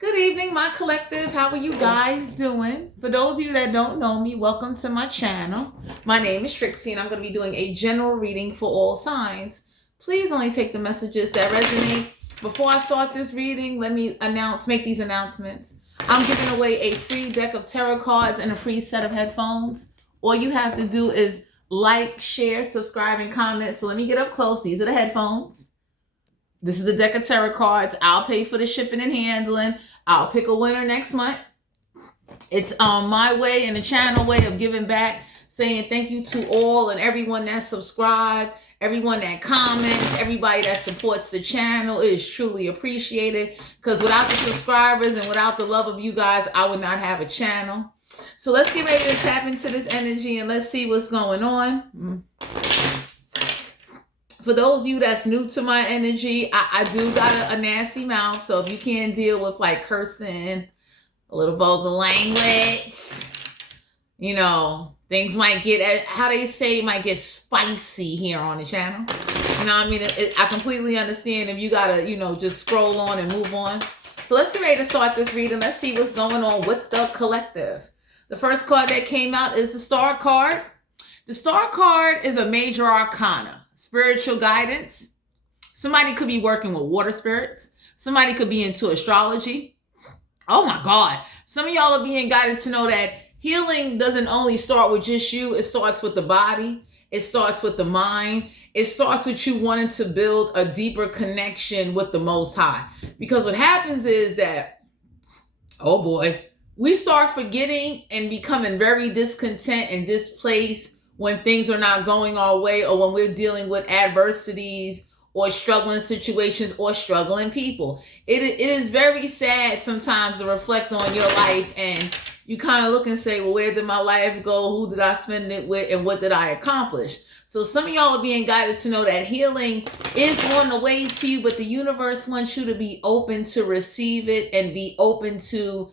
Good evening, my collective. How are you guys doing? For those of you that don't know me, welcome to my channel. My name is Trixie, and I'm going to be doing a general reading for all signs. Please only take the messages that resonate. Before I start this reading, let me make these announcements. I'm giving away a free deck of tarot cards and a free set of headphones. All you have to do is like, share, subscribe, and comment. So let me get up close. These are the headphones. This is the deck of tarot cards. I'll pay for the shipping and handling. I'll pick a winner next month. It's my way and the channel way of giving back, saying thank you to all and everyone that subscribed, everyone that comments, everybody that supports the channel. It is truly appreciated, because without the subscribers and without the love of you guys, I would not have a channel. So let's get ready to tap into this energy and let's see what's going on. For those of you that's new to my energy, I do got a nasty mouth. So if you can't deal with like cursing, a little vulgar language, you know, things might get, how they say, might get spicy here on the channel. You know what I mean? I completely understand if you gotta, just scroll on and move on. So let's get ready to start this reading. Let's see what's going on with the collective. The first card that came out is the Star card. The Star card is a major arcana. Spiritual guidance. Somebody could be working with water spirits. Somebody could be into astrology. Oh my God. Some of y'all are being guided to know that healing doesn't only start with just you. It starts with the body. It starts with the mind. It starts with you wanting to build a deeper connection with the Most High. Because what happens is that, oh boy, we start forgetting and becoming very discontent and displaced when things are not going our way, or when we're dealing with adversities or struggling situations or struggling people. It is very sad sometimes to reflect on your life and you kind of look and say, well, where did my life go? Who did I spend it with? And what did I accomplish? So some of y'all are being guided to know that healing is on the way to you, but the universe wants you to be open to receive it and be open to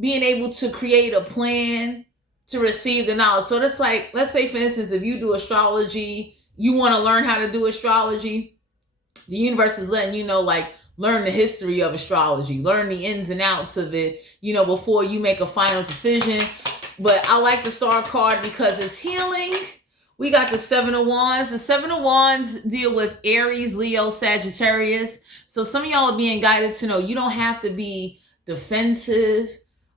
being able to create a plan to receive the knowledge. So that's like, let's say for instance, if you do astrology, you want to learn how to do astrology, the universe is letting you know, like, learn the history of astrology, learn the ins and outs of it, before you make a final decision. But I like the Star card because it's healing. We got the Seven of Wands. The Seven of Wands deal with Aries, Leo, Sagittarius. So some of y'all are being guided to know you don't have to be defensive.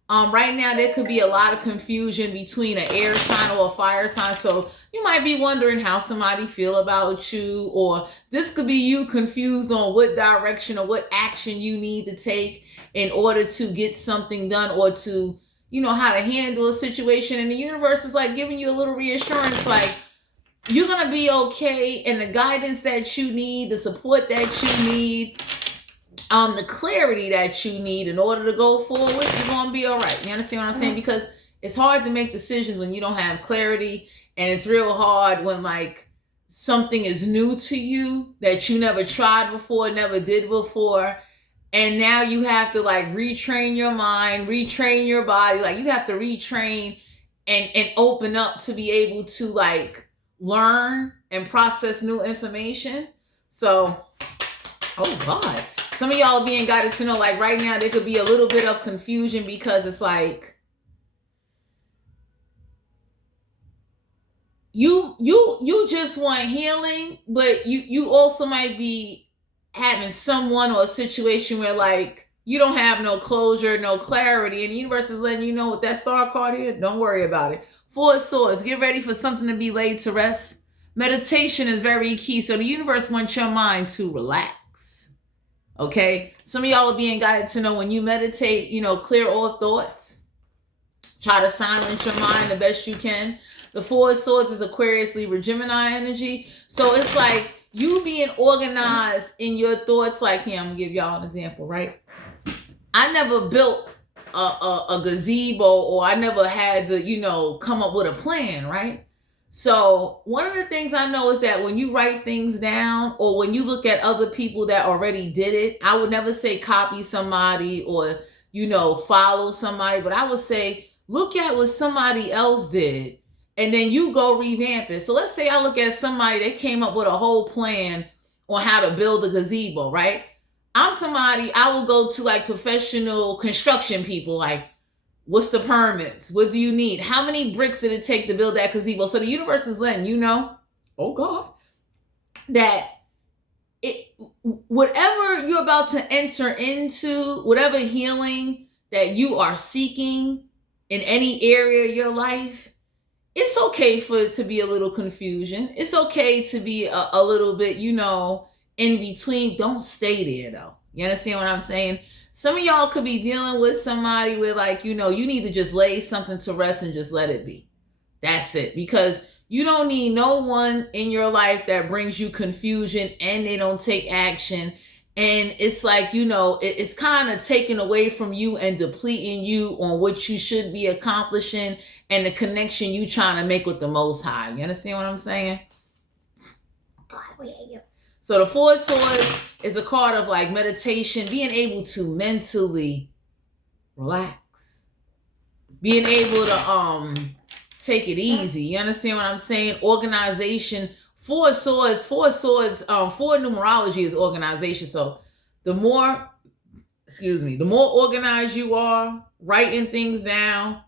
Right now, there could be a lot of confusion between an air sign or a fire sign. So you might be wondering how somebody feel about you, or this could be you confused on what direction or what action you need to take in order to get something done, or to, how to handle a situation. And the universe is like giving you a little reassurance, like, you're going to be okay. And the guidance that you need, the support that you need, the clarity that you need in order to go forward, you're going to be all right. You understand what I'm saying? Because it's hard to make decisions when you don't have clarity. And it's real hard when like something is new to you that you never tried before, never did before. And now you have to like retrain your mind, retrain your body. Like you have to retrain and open up to be able to like learn and process new information. So, oh God. Some of y'all are being guided to know, like right now, there could be a little bit of confusion because it's like you just want healing, but you also might be having someone or a situation where like you don't have no closure, no clarity, and the universe is letting you know with that Star card here, don't worry about it. Four of Swords, get ready for something to be laid to rest. Meditation is very key. So the universe wants your mind to relax. Okay, some of y'all are being guided to know when you meditate, clear all thoughts. Try to silence your mind the best you can. The Four of Swords is Aquarius, Libra, Gemini energy. So it's like you being organized in your thoughts. Like here, I'm gonna give y'all an example, right? I never built a gazebo, or I never had to, come up with a plan, right? So one of the things I know is that when you write things down, or when you look at other people that already did it, I would never say copy somebody or, follow somebody, but I would say, look at what somebody else did and then you go revamp it. So let's say I look at somebody, they came up with a whole plan on how to build a gazebo, right? I'm somebody, I will go to like professional construction people, like, what's the permits? What do you need? How many bricks did it take to build that gazebo? So the universe is letting you know, oh God, that whatever you're about to enter into, whatever healing that you are seeking in any area of your life, it's okay for it to be a little confusion. It's okay to be a little bit, in between. Don't stay there though. You understand what I'm saying? Some of y'all could be dealing with somebody where you need to just lay something to rest and just let it be. That's it. Because you don't need no one in your life that brings you confusion and they don't take action. And it's it's kind of taking away from you and depleting you on what you should be accomplishing and the connection you trying to make with the Most High. You understand what I'm saying? God, we hate you. So the Four of Swords is a card of meditation, being able to mentally relax, being able to take it easy. You understand what I'm saying? Organization. Four swords, for numerology is organization. So the more organized you are, writing things down,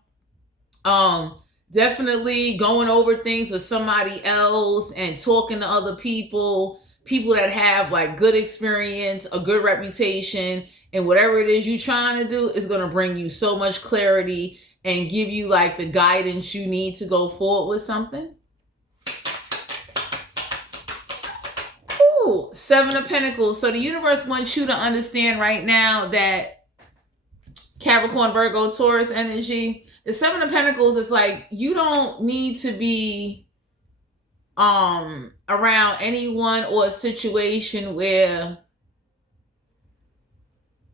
definitely going over things with somebody else and talking to other people that have good experience, a good reputation, and whatever it is you're trying to do is going to bring you so much clarity and give you the guidance you need to go forward with something. Ooh, Seven of Pentacles. So the universe wants you to understand right now that Capricorn, Virgo, Taurus energy, the Seven of Pentacles is you don't need to be around anyone or a situation where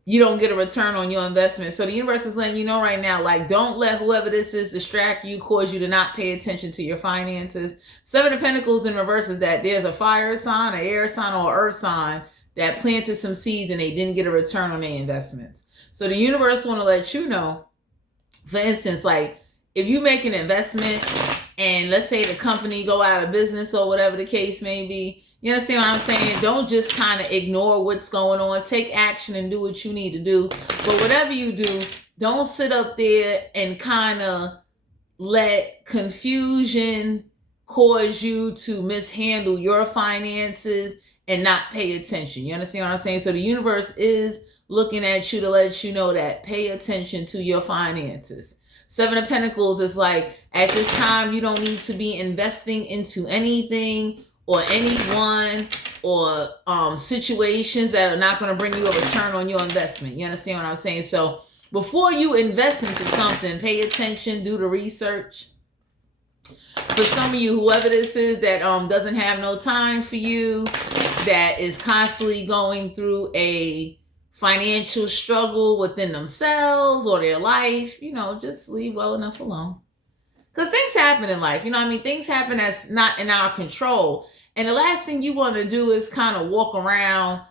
you don't get a return on your investment. So the universe is letting you know right now, don't let whoever this is distract you, cause you to not pay attention to your finances. Seven of Pentacles in reverse is that there's a fire sign, an air sign, or an earth sign that planted some seeds and they didn't get a return on their investments. So the universe want to let you know, for instance, if you make an investment and let's say the company go out of business or whatever the case may be, you understand what I'm saying? Don't just kind of ignore what's going on. Take action and do what you need to do. But whatever you do, don't sit up there and kind of let confusion cause you to mishandle your finances and not pay attention. You understand what I'm saying? So the universe is looking at you to let you know that pay attention to your finances. Seven of Pentacles is at this time, you don't need to be investing into anything or anyone or situations that are not going to bring you a return on your investment. You understand what I'm saying? So before you invest into something, pay attention, do the research. For some of you, whoever this is that doesn't have no time for you, that is constantly going through a financial struggle within themselves or their life, just leave well enough alone. Because things happen in life, things happen that's not in our control. And the last thing you want to do is kind of walk around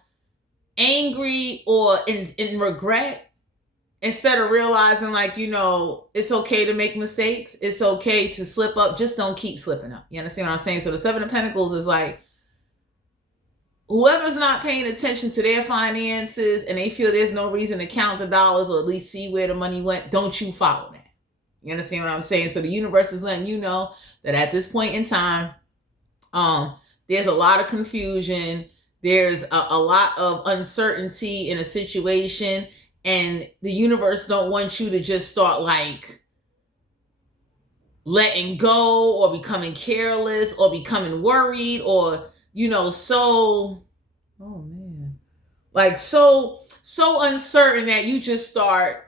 angry or in regret instead of realizing it's okay to make mistakes. It's okay to slip up. Just don't keep slipping up. You understand what I'm saying? So the Seven of Pentacles is whoever's not paying attention to their finances and they feel there's no reason to count the dollars or at least see where the money went, don't you follow that. You understand what I'm saying? So the universe is letting you know that at this point in time, there's a lot of confusion. There's a lot of uncertainty in a situation, and the universe don't want you to just start letting go or becoming careless or becoming worried or, so uncertain that you just start,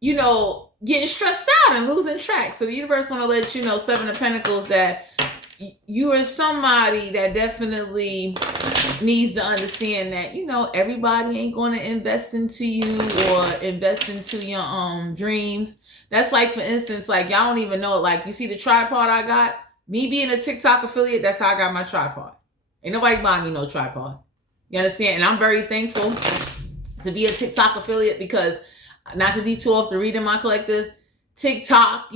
getting stressed out and losing track. So the universe want to let you know, Seven of Pentacles, that you are somebody that definitely needs to understand that, everybody ain't going to invest into you or invest into your dreams. That's for instance, y'all don't even know, you see the tripod I got? Me being a TikTok affiliate, that's how I got my tripod. Ain't nobody buying me no tripod. You understand? And I'm very thankful to be a TikTok affiliate because, not to detour off the Reading My Collective, TikTok,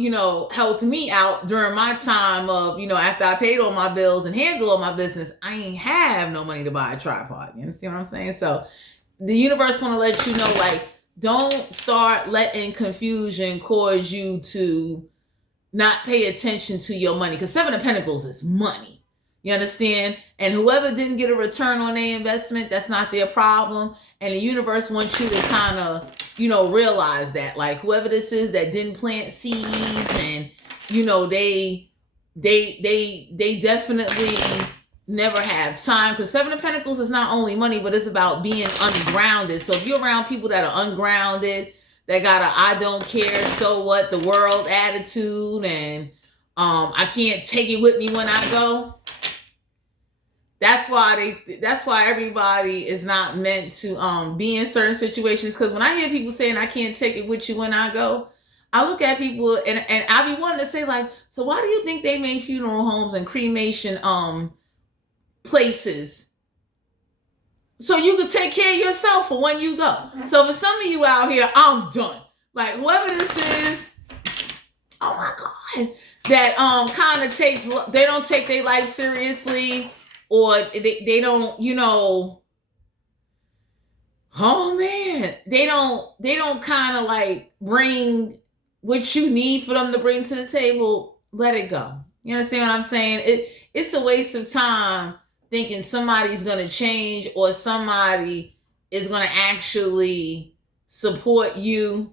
helped me out during my time of, after I paid all my bills and handled all my business, I ain't have no money to buy a tripod. You understand what I'm saying? So the universe want to let you know, like, don't start letting confusion cause you to not pay attention to your money, because Seven of Pentacles is money. You understand? And whoever didn't get a return on their investment, that's not their problem. And the universe wants you to kind of, realize that, like, whoever this is that didn't plant seeds, and, they definitely never have time, because Seven of Pentacles is not only money, but it's about being ungrounded. So if you're around people that are ungrounded, that got a I don't care, so what, the world attitude, and I can't take it with me when I go. That's why everybody is not meant to be in certain situations. Because when I hear people saying I can't take it with you when I go, I look at people and I be wanting to say, like, so why do you think they made funeral homes and cremation places? So you can take care of yourself for when you go. So for some of you out here, I'm done. Like, whoever this is, oh my God, that kind of they don't take their life seriously, or they don't, oh man, they don't kind of like bring what you need for them to bring to the table. Let it go. You understand what I'm saying? It's a waste of time thinking somebody's going to change, or somebody is going to actually support you,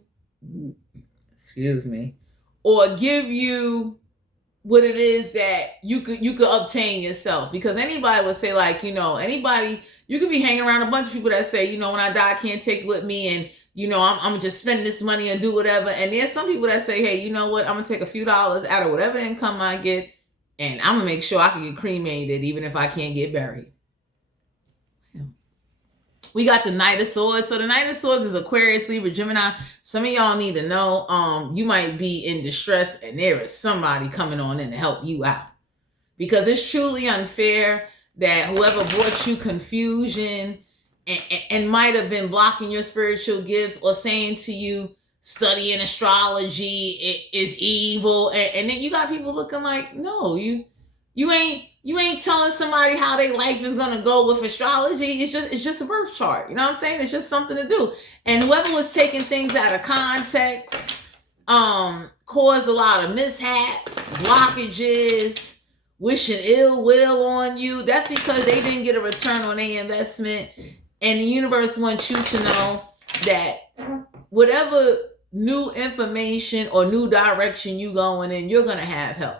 excuse me, or give you what it is that you could obtain yourself. Because anybody would say, like, anybody, you could be hanging around a bunch of people that say, when I die, I can't take it with me, and I'm just spending this money and do whatever. And there's some people that say, hey, you know what, I'm gonna take a few dollars out of whatever income I get, and I'm gonna make sure I can get cremated even if I can't get buried. We got the Knight of Swords. So the Knight of Swords is Aquarius, Libra, Gemini. Some of y'all need to know, you might be in distress, and there is somebody coming on in to help you out. Because it's truly unfair that whoever brought you confusion and might have been blocking your spiritual gifts, or saying to you, studying astrology is evil. And then you got people looking like, no, you ain't telling somebody how their life is gonna go with astrology. It's just a birth chart. You know what I'm saying? It's just something to do. And whoever was taking things out of context caused a lot of mishaps, blockages, wishing ill will on you. That's because they didn't get a return on their investment. And the universe wants you to know that whatever new information or new direction you going in, you're gonna have help.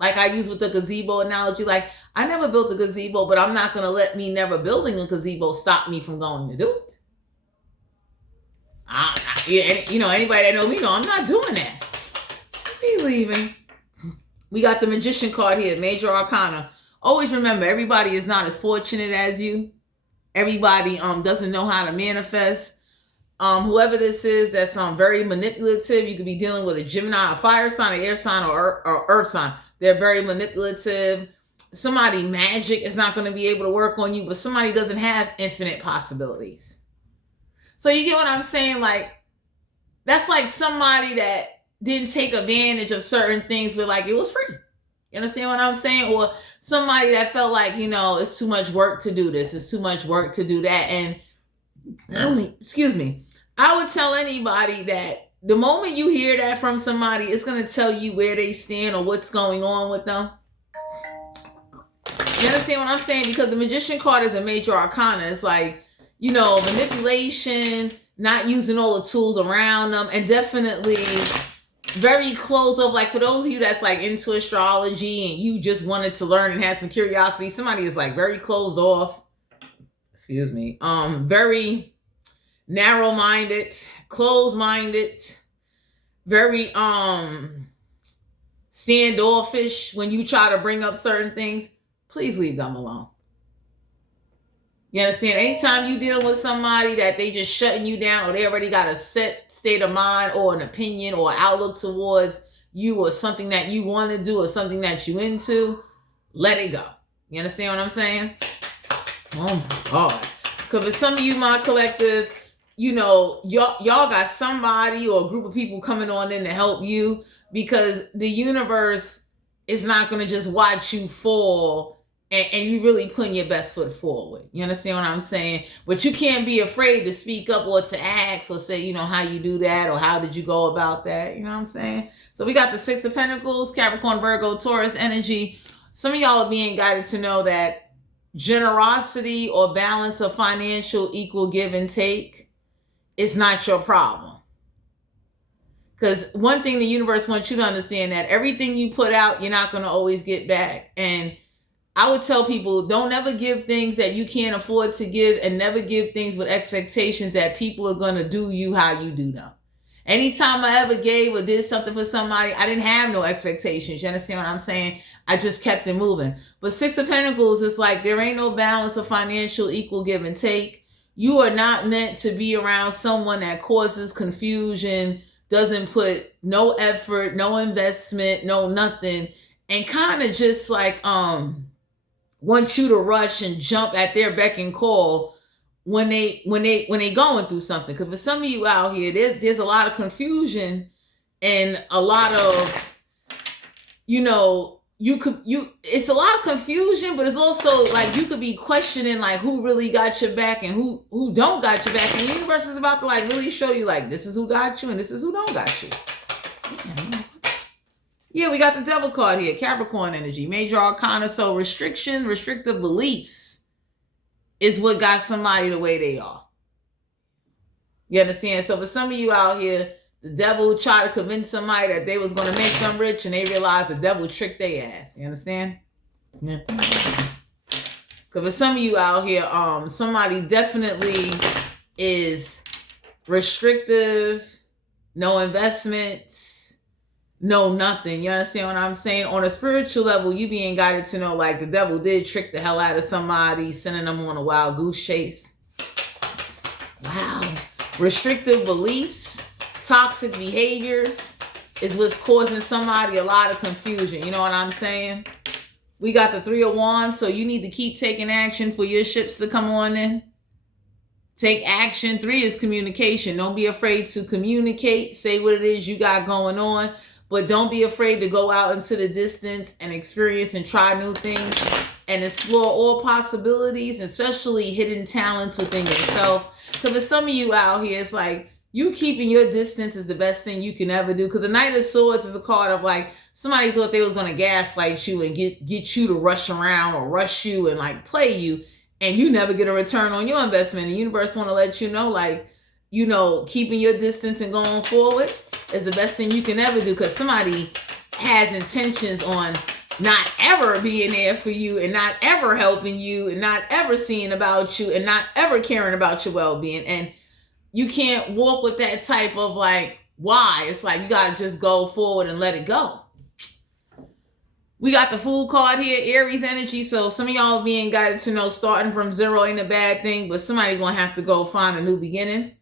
Like I use with the gazebo analogy, like I never built a gazebo, but I'm not going to let me never building a gazebo stop me from going to do it. Anybody that know me know I'm not doing that. Be leaving. We got the Magician card here, Major Arcana. Always remember, everybody is not as fortunate as you. Everybody doesn't know how to manifest. Whoever this is that's very manipulative, you could be dealing with a Gemini, a fire sign, an air sign, or earth sign. They're very manipulative. Somebody magic is not going to be able to work on you, but somebody doesn't have infinite possibilities. So you get what I'm saying? Like, that's like somebody that didn't take advantage of certain things, but like it was free. You understand what I'm saying? Or somebody that felt like, it's too much work to do this. It's too much work to do that. And excuse me, I would tell anybody that the moment you hear that from somebody, it's going to tell you where they stand or what's going on with them. You understand what I'm saying? Because the Magician card is a major arcana. It's like, manipulation, not using all the tools around them, and definitely very closed off. Like for those of you that's like into astrology and you just wanted to learn and had some curiosity, somebody is like very closed off. Excuse me. Very narrow-minded, closed-minded, very standoffish when you try to bring up certain things. Please leave them alone. You understand? Anytime you deal with somebody that they just shutting you down, or they already got a set state of mind or an opinion or outlook towards you, or something that you want to do or something that you into, let it go. You understand what I'm saying? Oh my God. Because for some of you, my collective, y'all got somebody or a group of people coming on in to help you, because the universe is not going to just watch you fall, and you really putting your best foot forward. You understand what I'm saying? But you can't be afraid to speak up or to ask or say, how you do that, or how did you go about that? You know what I'm saying? So we got the Six of Pentacles, Capricorn, Virgo, Taurus energy. Some of y'all are being guided to know that generosity or balance of financial equal give and take is not your problem. Because one thing the universe wants you to understand, that everything you put out, you're not going to always get back. And I would tell people, don't ever give things that you can't afford to give, and never give things with expectations that people are going to do you how you do them. Anytime I ever gave or did something for somebody, I didn't have no expectations. You understand what I'm saying? I just kept it moving. But Six of Pentacles is like, there ain't no balance of financial equal give and take. You are not meant to be around someone that causes confusion, doesn't put no effort, no investment, no nothing, and kind of just like want you to rush and jump at their beck and call when they going through something. Because for some of you out here, there's a lot of confusion and a lot of, it's a lot of confusion, but it's also like you could be questioning like who really got your back and who don't got your back. And the universe is about to like really show you like, this is who got you and this is who don't got you. Yeah, we got the Devil card here, Capricorn energy, major arcana. So restrictive beliefs is what got somebody the way they are. You understand? So for some of you out here, the devil tried to convince somebody that they was going to make them rich, and they realized the devil tricked their ass. You understand? Yeah. Because for some of you out here, somebody definitely is restrictive, no investments, no nothing. You understand what I'm saying? On a spiritual level, you being guided to know like the devil did trick the hell out of somebody, sending them on a wild goose chase. Wow. Restrictive beliefs, toxic behaviors is what's causing somebody a lot of confusion. You know what I'm saying? We got the Three of Wands, so you need to keep taking action for your ships to come on in. Take action. 3 is communication. Don't be afraid to communicate. Say what it is you got going on, but don't be afraid to go out into the distance and experience and try new things and explore all possibilities, especially hidden talents within yourself. Because for some of you out here, it's like, you keeping your distance is the best thing you can ever do. Because the Knight of Swords is a card of like, somebody thought they was going to gaslight you and get you to rush around or rush you and like play you. And you never get a return on your investment. The universe want to let you know, like, keeping your distance and going forward is the best thing you can ever do. Because somebody has intentions on not ever being there for you and not ever helping you and not ever seeing about you and not ever caring about your well-being. And you can't walk with that type of like, why? It's like, you got to just go forward and let it go. We got the Fool card here, Aries energy. So some of y'all being guided to know starting from zero ain't a bad thing, but somebody's going to have to go find a new beginning.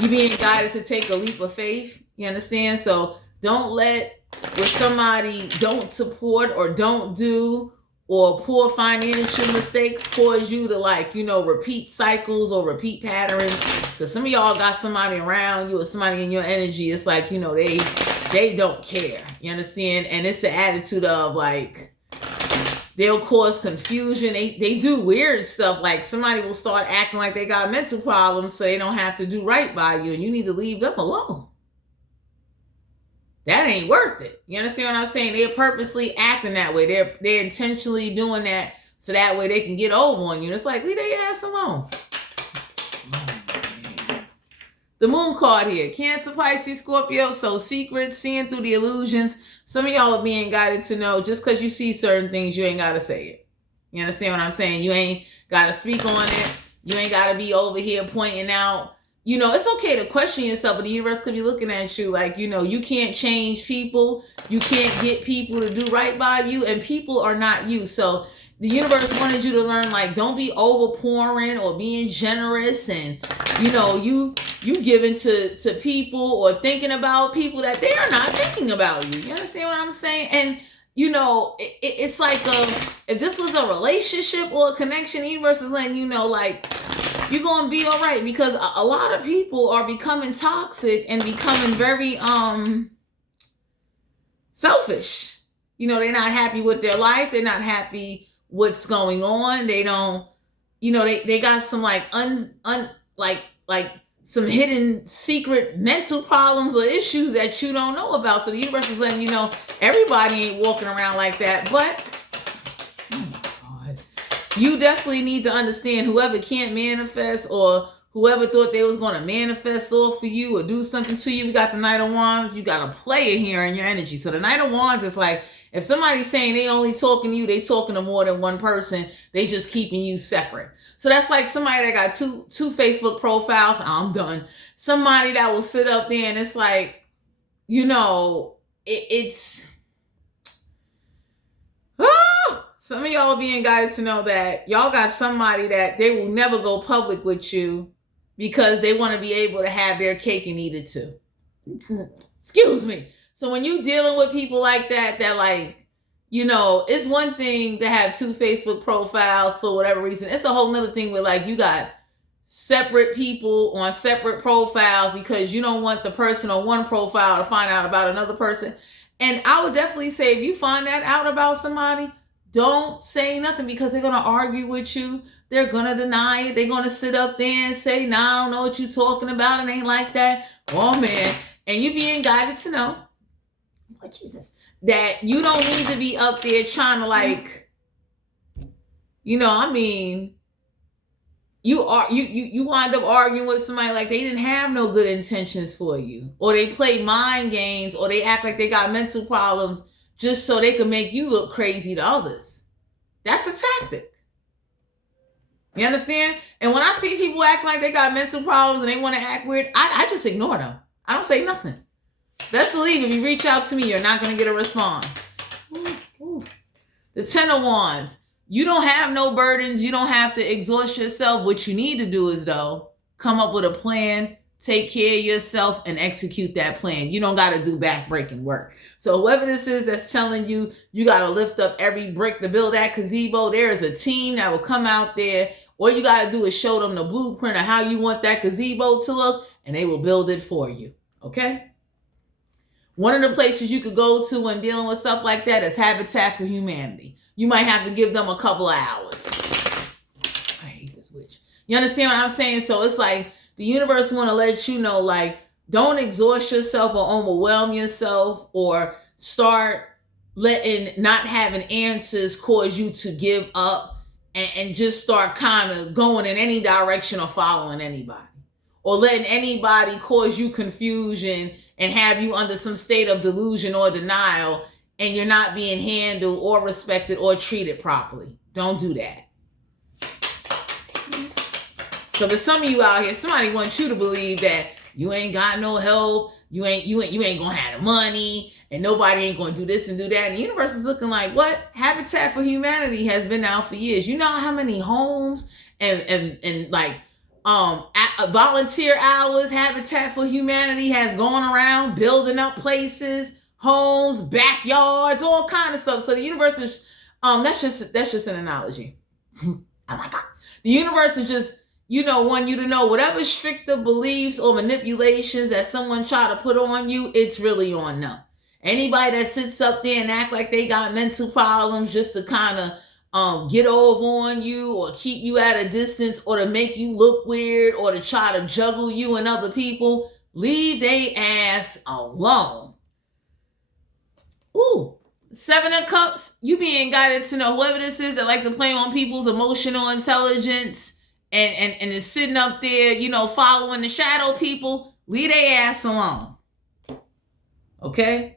You being guided to take a leap of faith. You understand? So don't let what somebody don't support or don't do or poor financial mistakes cause you to like, repeat cycles or repeat patterns. Because some of y'all got somebody around you or somebody in your energy. It's like, they don't care. You understand? And it's the attitude of like, they'll cause confusion. They do weird stuff. Like somebody will start acting like they got mental problems so they don't have to do right by you. And you need to leave them alone. That ain't worth it. You understand what I'm saying? They're purposely acting that way. They're intentionally doing that so that way they can get over on you. And it's like, leave their ass alone. The Moon card here, Cancer, Pisces, Scorpio. So secrets, seeing through the illusions. Some of y'all are being guided to know just because you see certain things, you ain't got to say it. You understand what I'm saying? You ain't got to speak on it. You ain't got to be over here pointing out. It's okay to question yourself, but the universe could be looking at you like, you can't change people. You can't get people to do right by you, and people are not you. So the universe wanted you to learn, like, don't be overpouring or being generous and, you giving to people or thinking about people that they are not thinking about you. You understand what I'm saying? And, it's like if this was a relationship or a connection, the universe is letting you know, like, you're going to be all right, because a lot of people are becoming toxic and becoming very selfish. You know, they're not happy with their life. They're not happy what's going on. They don't, you know, they got some like like some hidden secret mental problems or issues that you don't know about. So the universe is letting you know everybody ain't walking around like that. But oh my God, you definitely need to understand, whoever can't manifest, or whoever thought they was going to manifest off for you or do something to you, we got the Knight of Wands. You got a player here in your energy. So the Knight of Wands is like, if somebody's saying they only talking to you, they talking to more than one person, they just keeping you separate. So that's like somebody that got two Facebook profiles. I'm done. Somebody that will sit up there and it's like, you know, it's some of y'all being guided to know that y'all got somebody that they will never go public with you because they want to be able to have their cake and eat it too. Excuse me. So when you dealing with people like that, like, you know, it's one thing to have two Facebook profiles for whatever reason. It's a whole nother thing where like you got separate people on separate profiles because you don't want the person on one profile to find out about another person. And I would definitely say, if you find that out about somebody, don't say nothing, because they're going to argue with you. They're going to deny it. They're going to sit up there and say, nah, I don't know what you're talking about. It ain't like that. Oh, man. And you being guided to know, oh, Jesus, that you don't need to be up there trying to like, you know, I mean, you wind up arguing with somebody like they didn't have no good intentions for you, or they play mind games, or they act like they got mental problems just so they can make you look crazy to others. That's a tactic. You understand? And when I see people act like they got mental problems and they want to act weird, I just ignore them. I don't say nothing. Best believe if you reach out to me, you're not going to get a response. Ooh. The Ten of Wands. You don't have no burdens. You don't have to exhaust yourself. What you need to do is, though, come up with a plan, take care of yourself, and execute that plan. You don't got to do back-breaking work. So whoever this is that's telling you, you got to lift up every brick to build that gazebo, there is a team that will come out there. All you got to do is show them the blueprint of how you want that gazebo to look, and they will build it for you. Okay? One of the places you could go to when dealing with stuff like that is Habitat for Humanity. You might have to give them a couple of hours. I hate this witch. You understand what I'm saying? So it's like the universe want to let you know, like, don't exhaust yourself or overwhelm yourself or start letting not having answers cause you to give up and just start kind of going in any direction or following anybody, or letting anybody cause you confusion and have you under some state of delusion or denial, and you're not being handled or respected or treated properly. Don't do that. So for some of you out here, somebody wants you to believe that you ain't got no help, you ain't gonna have the money, and nobody ain't gonna do this and do that. And the universe is looking like, what? Habitat for Humanity has been out for years. You know how many homes and like volunteer hours Habitat for Humanity has gone around building up places, homes, backyards, all kind of stuff. So the universe is that's just an analogy. Oh my God. The universe is just, you know, want you to know whatever stricter beliefs or manipulations that someone try to put on you, it's really on them. Anybody that sits up there and act like they got mental problems just to kind of get over on you or keep you at a distance or to make you look weird or to try to juggle you and other people, leave they ass alone. Ooh, Seven of Cups, you being guided to know whoever this is that like to play on people's emotional intelligence and is sitting up there, you know, following the shadow people, leave their ass alone. Okay?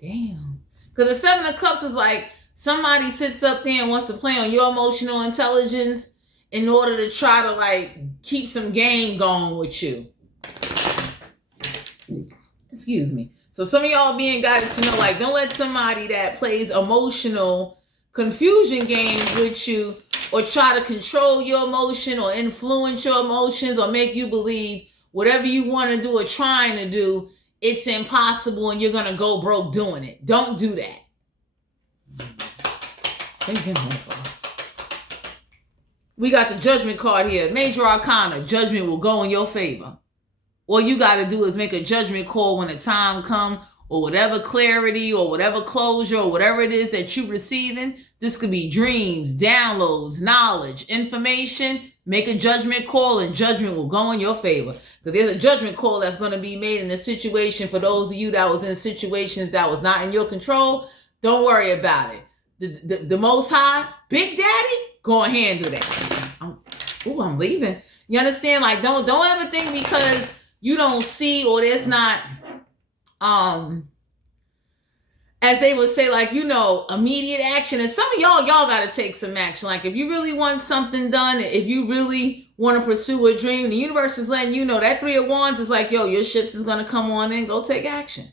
Damn. Because the Seven of Cups is like somebody sits up there and wants to play on your emotional intelligence in order to try to like keep some game going with you. Excuse me. So some of y'all being guided to know, like, don't let somebody that plays emotional confusion games with you or try to control your emotion or influence your emotions or make you believe whatever you want to do or trying to do, it's impossible and you're going to go broke doing it. Don't do that. We got the judgment card here. Major Arcana, judgment will go in your favor. All you got to do is make a judgment call when the time comes, or whatever clarity or whatever closure or whatever it is that you're receiving. This could be dreams, downloads, knowledge, information. Make a judgment call and judgment will go in your favor. Because there's a judgment call that's going to be made in a situation for those of you that was in situations that was not in your control. Don't worry about it. The Most High, Big Daddy, go and handle that. I'm leaving. You understand? Like, don't ever think because you don't see or there's not, as they would say, like, immediate action. And some of y'all got to take some action. Like, if you really want something done, if you really want to pursue a dream, the universe is letting you know that 3 of Wands is like, yo, your ships is going to come on in. Go take action.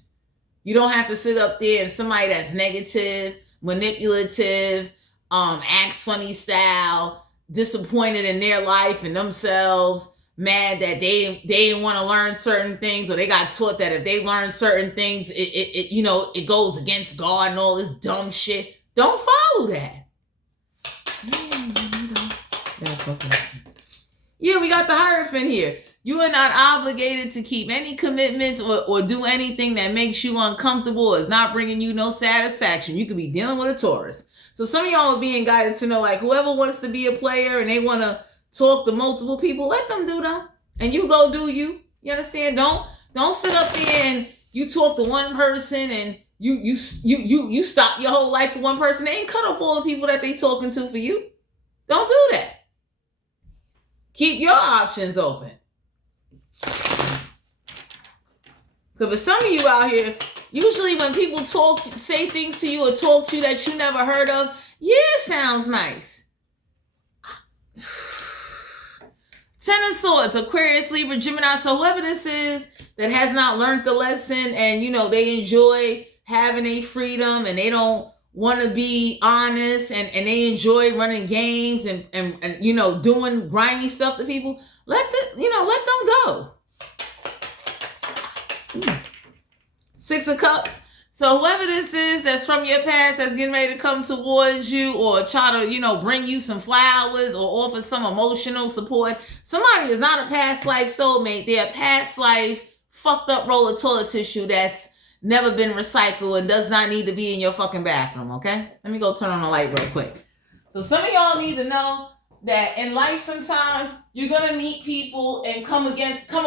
You don't have to sit up there and somebody that's negative, manipulative, acts funny style, disappointed in their life and themselves, mad that they didn't want to learn certain things, or they got taught that if they learn certain things, it goes against God and all this dumb shit. Don't follow that. Yeah, we got the Hierophant here. You are not obligated to keep any commitments or do anything that makes you uncomfortable or is not bringing you no satisfaction. You could be dealing with a Taurus. So some of y'all are being guided to know, like, whoever wants to be a player and they want to talk to multiple people, let them do them. And you go do you. You understand? Don't sit up there and you talk to one person and you stop your whole life for one person. They ain't cut off all the people that they talking to for you. Don't do that. Keep your options open. Because for some of you out here, usually when people say things to you or talk to you that you never heard of, yeah, it sounds nice. 10 of Swords, Aquarius, Libra, Gemini. So whoever this is that has not learned the lesson and, they enjoy having a freedom and they don't want to be honest and they enjoy running games and doing grimy stuff to people, let them go. 6 of Cups. So whoever this is that's from your past that's getting ready to come towards you or try to, bring you some flowers or offer some emotional support, somebody is not a past life soulmate. They're a past life fucked up roll of toilet tissue that's never been recycled and does not need to be in your fucking bathroom, okay? Let me go turn on the light real quick. So some of y'all need to know that in life sometimes you're going to meet people and come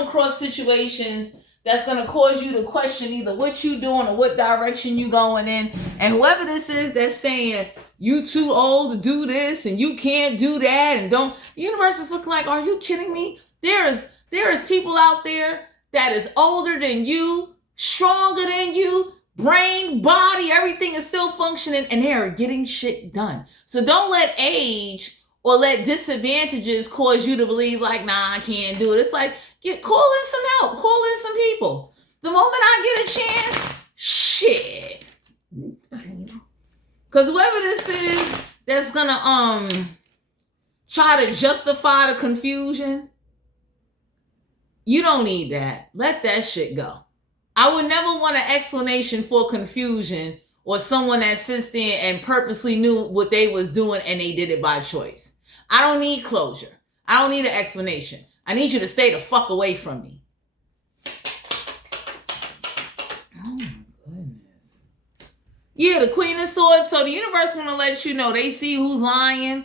across situations that's going to cause you to question either what you doing or what direction you going in. And whoever this is that's saying you too old to do this and you can't do that and don't, the universe is looking like, are you kidding me? There is people out there that is older than you, stronger than you, brain, body, everything is still functioning and they are getting shit done. So don't let age or let disadvantages cause you to believe like, nah, I can't do it. It's like, call in some help. Call in some people. The moment I get a chance, shit. Because whoever this is that's going to try to justify the confusion, you don't need that. Let that shit go. I would never want an explanation for confusion or someone that sits there and purposely knew what they was doing and they did it by choice. I don't need closure. I don't need an explanation. I need you to stay the fuck away from me. Oh my goodness. Yeah, the Queen of Swords. So the universe want to let you know they see who's lying.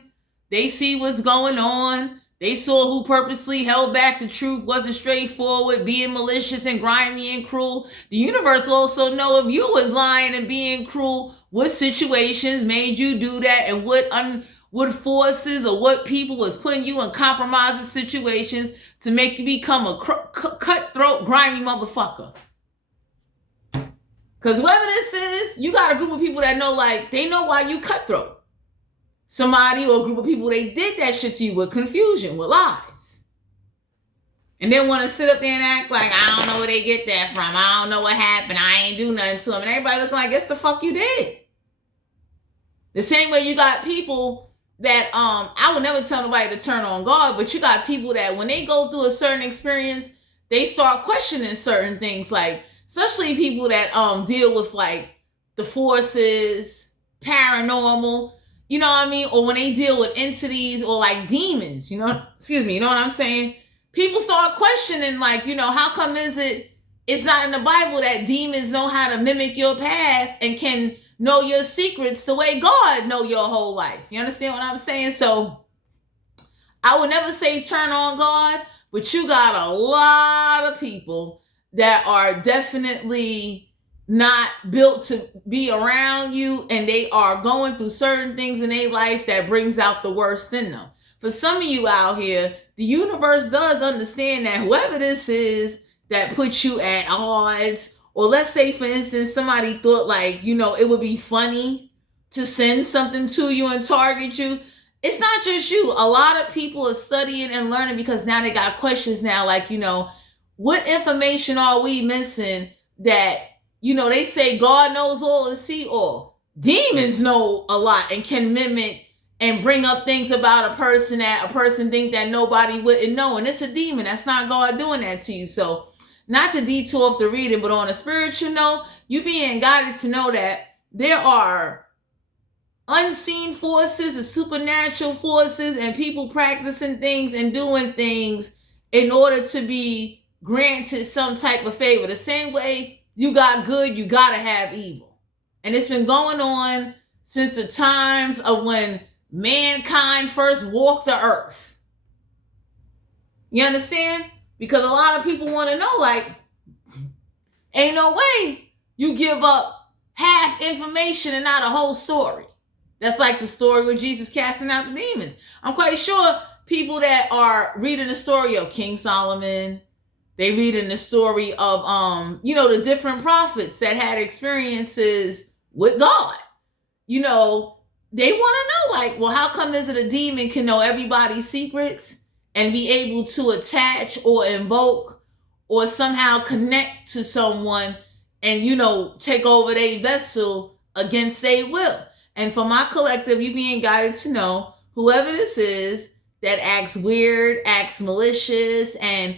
They see what's going on. They saw who purposely held back the truth, wasn't straightforward, being malicious and grimy and cruel. The universe also know if you was lying and being cruel, what situations made you do that and what forces or what people was putting you in compromising situations to make you become a cutthroat, grimy motherfucker. Because whoever this is, you got a group of people that know, like, they know why you cutthroat. Somebody or a group of people, they did that shit to you with confusion, with lies. And they want to sit up there and act like, I don't know where they get that from. I don't know what happened. I ain't do nothing to them. And everybody looking like, yes, the fuck you did. The same way you got people that, I would never tell nobody to turn on God, but you got people that when they go through a certain experience, they start questioning certain things, like, especially people that deal with like the forces, paranormal. you know what I mean? Or when they deal with entities or like demons, you know what I'm saying? People start questioning, like, how come it's not in the Bible that demons know how to mimic your past and can know your secrets the way God know your whole life. You understand what I'm saying? So I would never say turn on God, but you got a lot of people that are definitely not built to be around you, and they are going through certain things in their life that brings out the worst in them. For some of you out here, the universe does understand that whoever this is that puts you at odds, or let's say, for instance, somebody thought like, it would be funny to send something to you and target you. It's not just you. A lot of people are studying and learning because now they got questions now, like, what information are we missing that, they say God knows all and see all. Demons know a lot and can mimic and bring up things about a person that a person think that nobody wouldn't know. And it's a demon. That's not God doing that to you. So not to detour off the reading, but on a spiritual note, you being guided to know that there are unseen forces and supernatural forces and people practicing things and doing things in order to be granted some type of favor. The same way you got good, you got to have evil. And it's been going on since the times of when mankind first walked the earth. You understand? Because a lot of people want to know, like, ain't no way you give up half information and not a whole story. That's like the story with Jesus casting out the demons. I'm quite sure people that are reading the story of King Solomon, they reading the story of, the different prophets that had experiences with God. They want to know, like, well, how come is it a demon can know everybody's secrets and be able to attach or invoke or somehow connect to someone and, take over their vessel against their will? And for my collective, you being guided to know whoever this is that acts weird, acts malicious, and,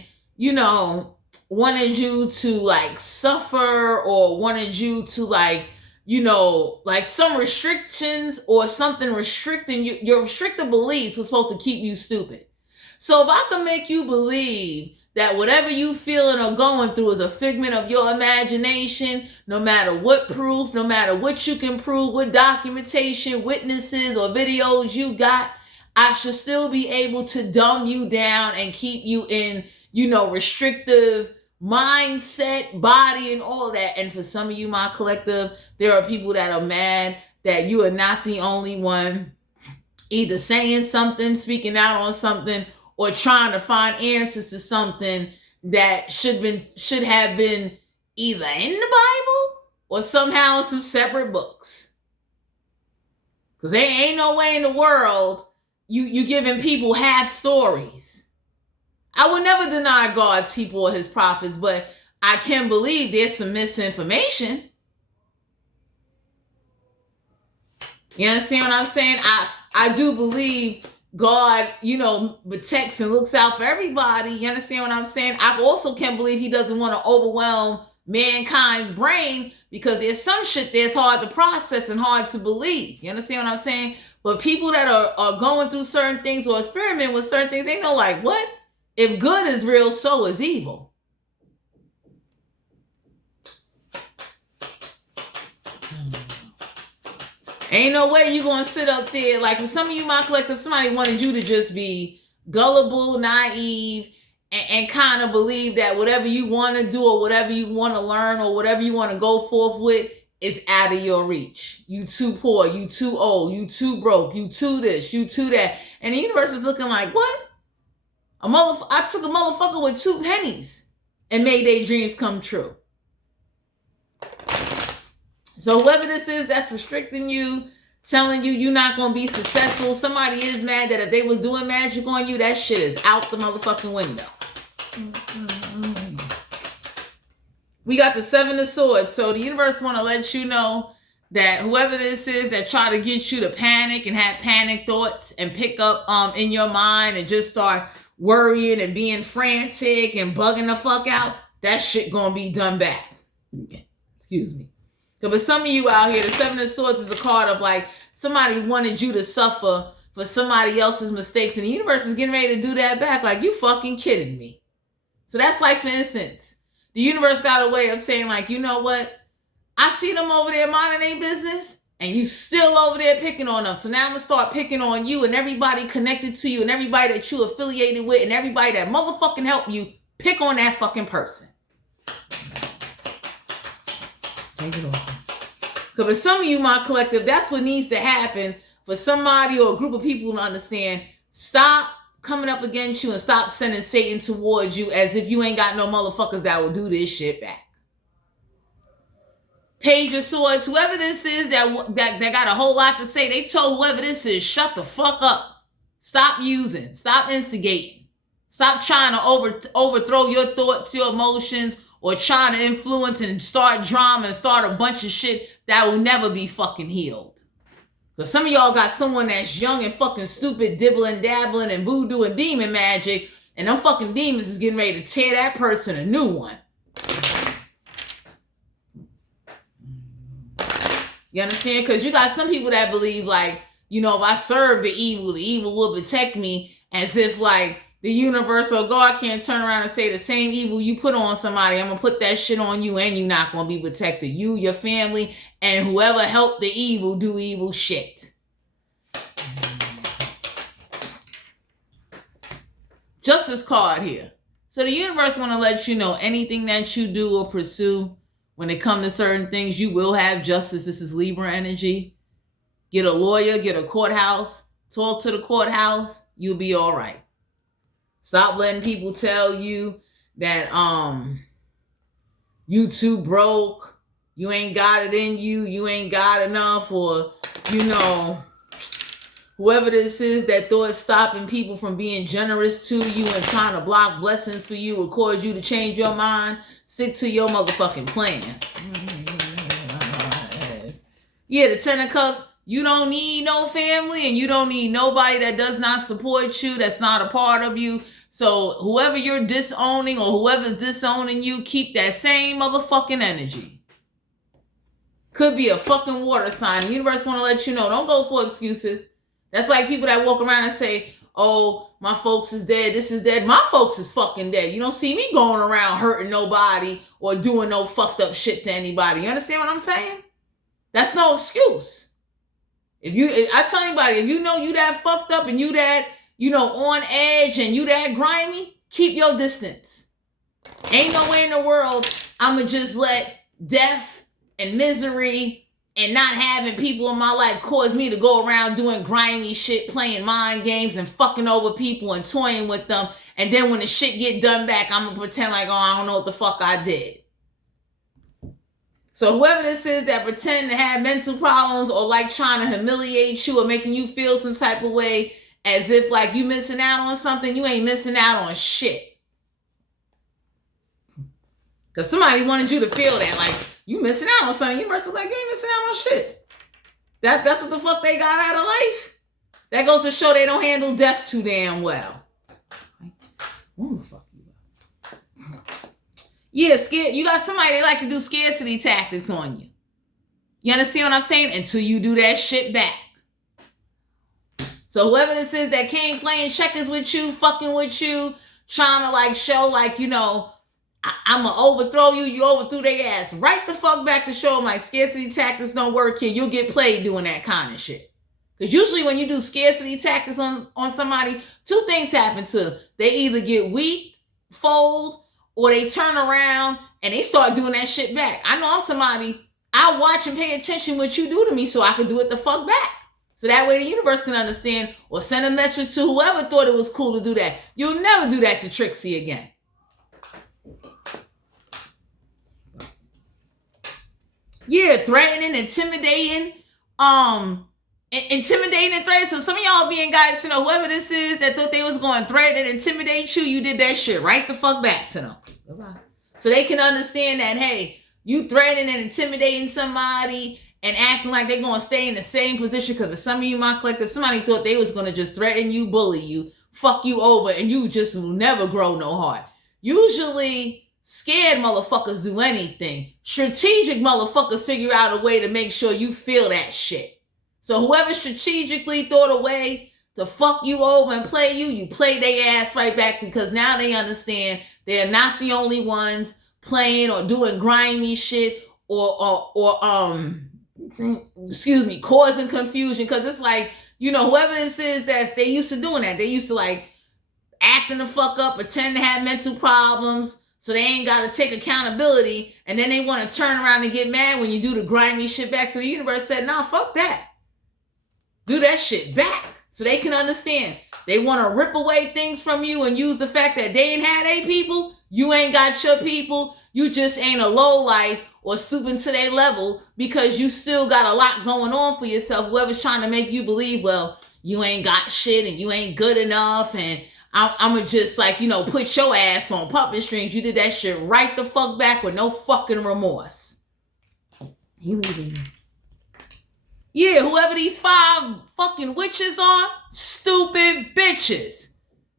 wanted you to like suffer or wanted you to like, like some restrictions or something restricting you. Your restricted beliefs were supposed to keep you stupid. So if I can make you believe that whatever you feeling or going through is a figment of your imagination, no matter what proof, no matter what you can prove, what documentation, witnesses, or videos you got, I should still be able to dumb you down and keep you in, restrictive mindset, body, and all that. And for some of you, my collective, there are people that are mad that you are not the only one either saying something, speaking out on something, or trying to find answers to something that should have been either in the Bible or somehow in some separate books. Because there ain't no way in the world you giving people half stories. I would never deny God's people or his prophets, but I can believe there's some misinformation. You understand what I'm saying? I do believe God, protects and looks out for everybody. You understand what I'm saying? I also can't believe he doesn't want to overwhelm mankind's brain, because there's some shit that's hard to process and hard to believe. You understand what I'm saying? But people that are going through certain things or experiment with certain things, they know, like, what? If good is real, so is evil. Ain't no way you gonna sit up there, like, for some of you, my collective, somebody wanted you to just be gullible, naive, and kind of believe that whatever you want to do or whatever you want to learn or whatever you want to go forth with is out of your reach. You too poor, you too old, you too broke, you too this, you too that. And the universe is looking like, what? I took a motherfucker with 2 pennies and made their dreams come true. So whoever this is that's restricting you, telling you you're not going to be successful, somebody is mad that if they was doing magic on you, that shit is out the motherfucking window. We got the 7 of Swords. So the universe want to let you know that whoever this is that try to get you to panic and have panic thoughts and pick up in your mind and just start worrying and being frantic and bugging the fuck out, that shit gonna be done back. Okay. Excuse me. But some of you out here, the 7 of Swords is a card of like somebody wanted you to suffer for somebody else's mistakes, and the universe is getting ready to do that back. Like, you fucking kidding me? So that's like, for instance, the universe got a way of saying, like, you know what? I see them over there minding their business, and you still over there picking on them. So now I'm going to start picking on you and everybody connected to you and everybody that you affiliated with and everybody that motherfucking helped you. Pick on that fucking person. Take it off. Because for some of you, my collective, that's what needs to happen for somebody or a group of people to understand. Stop coming up against you and stop sending Satan towards you as if you ain't got no motherfuckers that will do this shit back. Page of Swords, whoever this is that got a whole lot to say, they told whoever this is, shut the fuck up. Stop using. Stop instigating. Stop trying to overthrow your thoughts, your emotions, or trying to influence and start drama and start a bunch of shit that will never be fucking healed. Because some of y'all got someone that's young and fucking stupid, dibbling, dabbling, and voodoo and demon magic, and them fucking demons is getting ready to tear that person a new one. You understand? Because you got some people that believe, like, you know, if I serve the evil will protect me, as if, like, the universe or God can't turn around and say the same evil you put on somebody, I'm going to put that shit on you and you're not going to be protected. You, your family, and whoever helped the evil do evil shit. Justice card here. So the universe want to let you know anything that you do or pursue, when it comes to certain things, you will have justice. This is Libra energy. Get a lawyer, get a courthouse, talk to the courthouse, you'll be all right. Stop letting people tell you that you too broke, you ain't got it in you, you ain't got enough, or, you know, whoever this is that thought stopping people from being generous to you and trying to block blessings for you or cause you to change your mind. Stick to your motherfucking plan. Yeah, the Ten of Cups, you don't need no family and you don't need nobody that does not support you, that's not a part of you. So whoever you're disowning or whoever's disowning you, keep that same motherfucking energy. Could be a fucking water sign. The universe want to let you know, don't go for excuses. That's like people that walk around and say, oh, my folks is dead, this is dead. My folks is fucking dead. You don't see me going around hurting nobody or doing no fucked up shit to anybody. You understand what I'm saying? That's no excuse. I tell anybody, if you know you that fucked up and you that, you know, on edge and you that grimy, keep your distance. Ain't no way in the world I'ma just let death and misery and not having people in my life cause me to go around doing grimy shit, playing mind games and fucking over people and toying with them. And then when the shit get done back, I'm going to pretend like, oh, I don't know what the fuck I did. So whoever this is that pretend to have mental problems or like trying to humiliate you or making you feel some type of way as if like you missing out on something, you ain't missing out on shit. Because somebody wanted you to feel that, like, you missing out on something. Universe is like, you ain't missing out on shit. That's what the fuck they got out of life. That goes to show they don't handle death too damn well. Who the fuck you got? Yeah, scared. You got somebody that like to do scarcity tactics on you. You understand what I'm saying? Until you do that shit back. So whoever this is that came playing checkers with you, fucking with you, trying to like show like, you know, I'm going to overthrow you. You overthrew their ass. Right the fuck back to show them like scarcity tactics don't work here. You'll get played doing that kind of shit. Because usually when you do scarcity tactics on somebody, two things happen to them. They either get weak, fold, or they turn around and they start doing that shit back. I know I'm somebody, I watch and pay attention what you do to me so I can do it the fuck back. So that way the universe can understand or send a message to whoever thought it was cool to do that. You'll never do that to Trixie again. Yeah, threatening, intimidating, intimidating and threatening. So some of y'all being guys to know whoever this is that thought they was going to threaten and intimidate you, you did that shit right the fuck back to them. Bye-bye. So they can understand that, hey, you threatening and intimidating somebody and acting like they're going to stay in the same position because for some of you, my collective, somebody thought they was going to just threaten you, bully you, fuck you over, and you just will never grow no heart. Usually, scared motherfuckers do anything. Strategic motherfuckers figure out a way to make sure you feel that shit. So whoever strategically thought a way to fuck you over and play you, you play their ass right back, because now they understand they're not the only ones playing or doing grimy shit or causing confusion. Because it's like, whoever this is, they used to doing that. They used to like acting the fuck up, pretend to have mental problems, so they ain't got to take accountability, and then they want to turn around and get mad when you do the grimy shit back. So the universe said, nah, fuck that. Do that shit back so they can understand. They want to rip away things from you and use the fact that they ain't had a people. You ain't got your people. You just ain't a low life or stooping to their level, because you still got a lot going on for yourself. Whoever's trying to make you believe, well, you ain't got shit and you ain't good enough, and I'm gonna just put your ass on puppet strings. You did that shit right the fuck back with no fucking remorse. He leaving. Yeah, whoever these 5 fucking witches are, stupid bitches.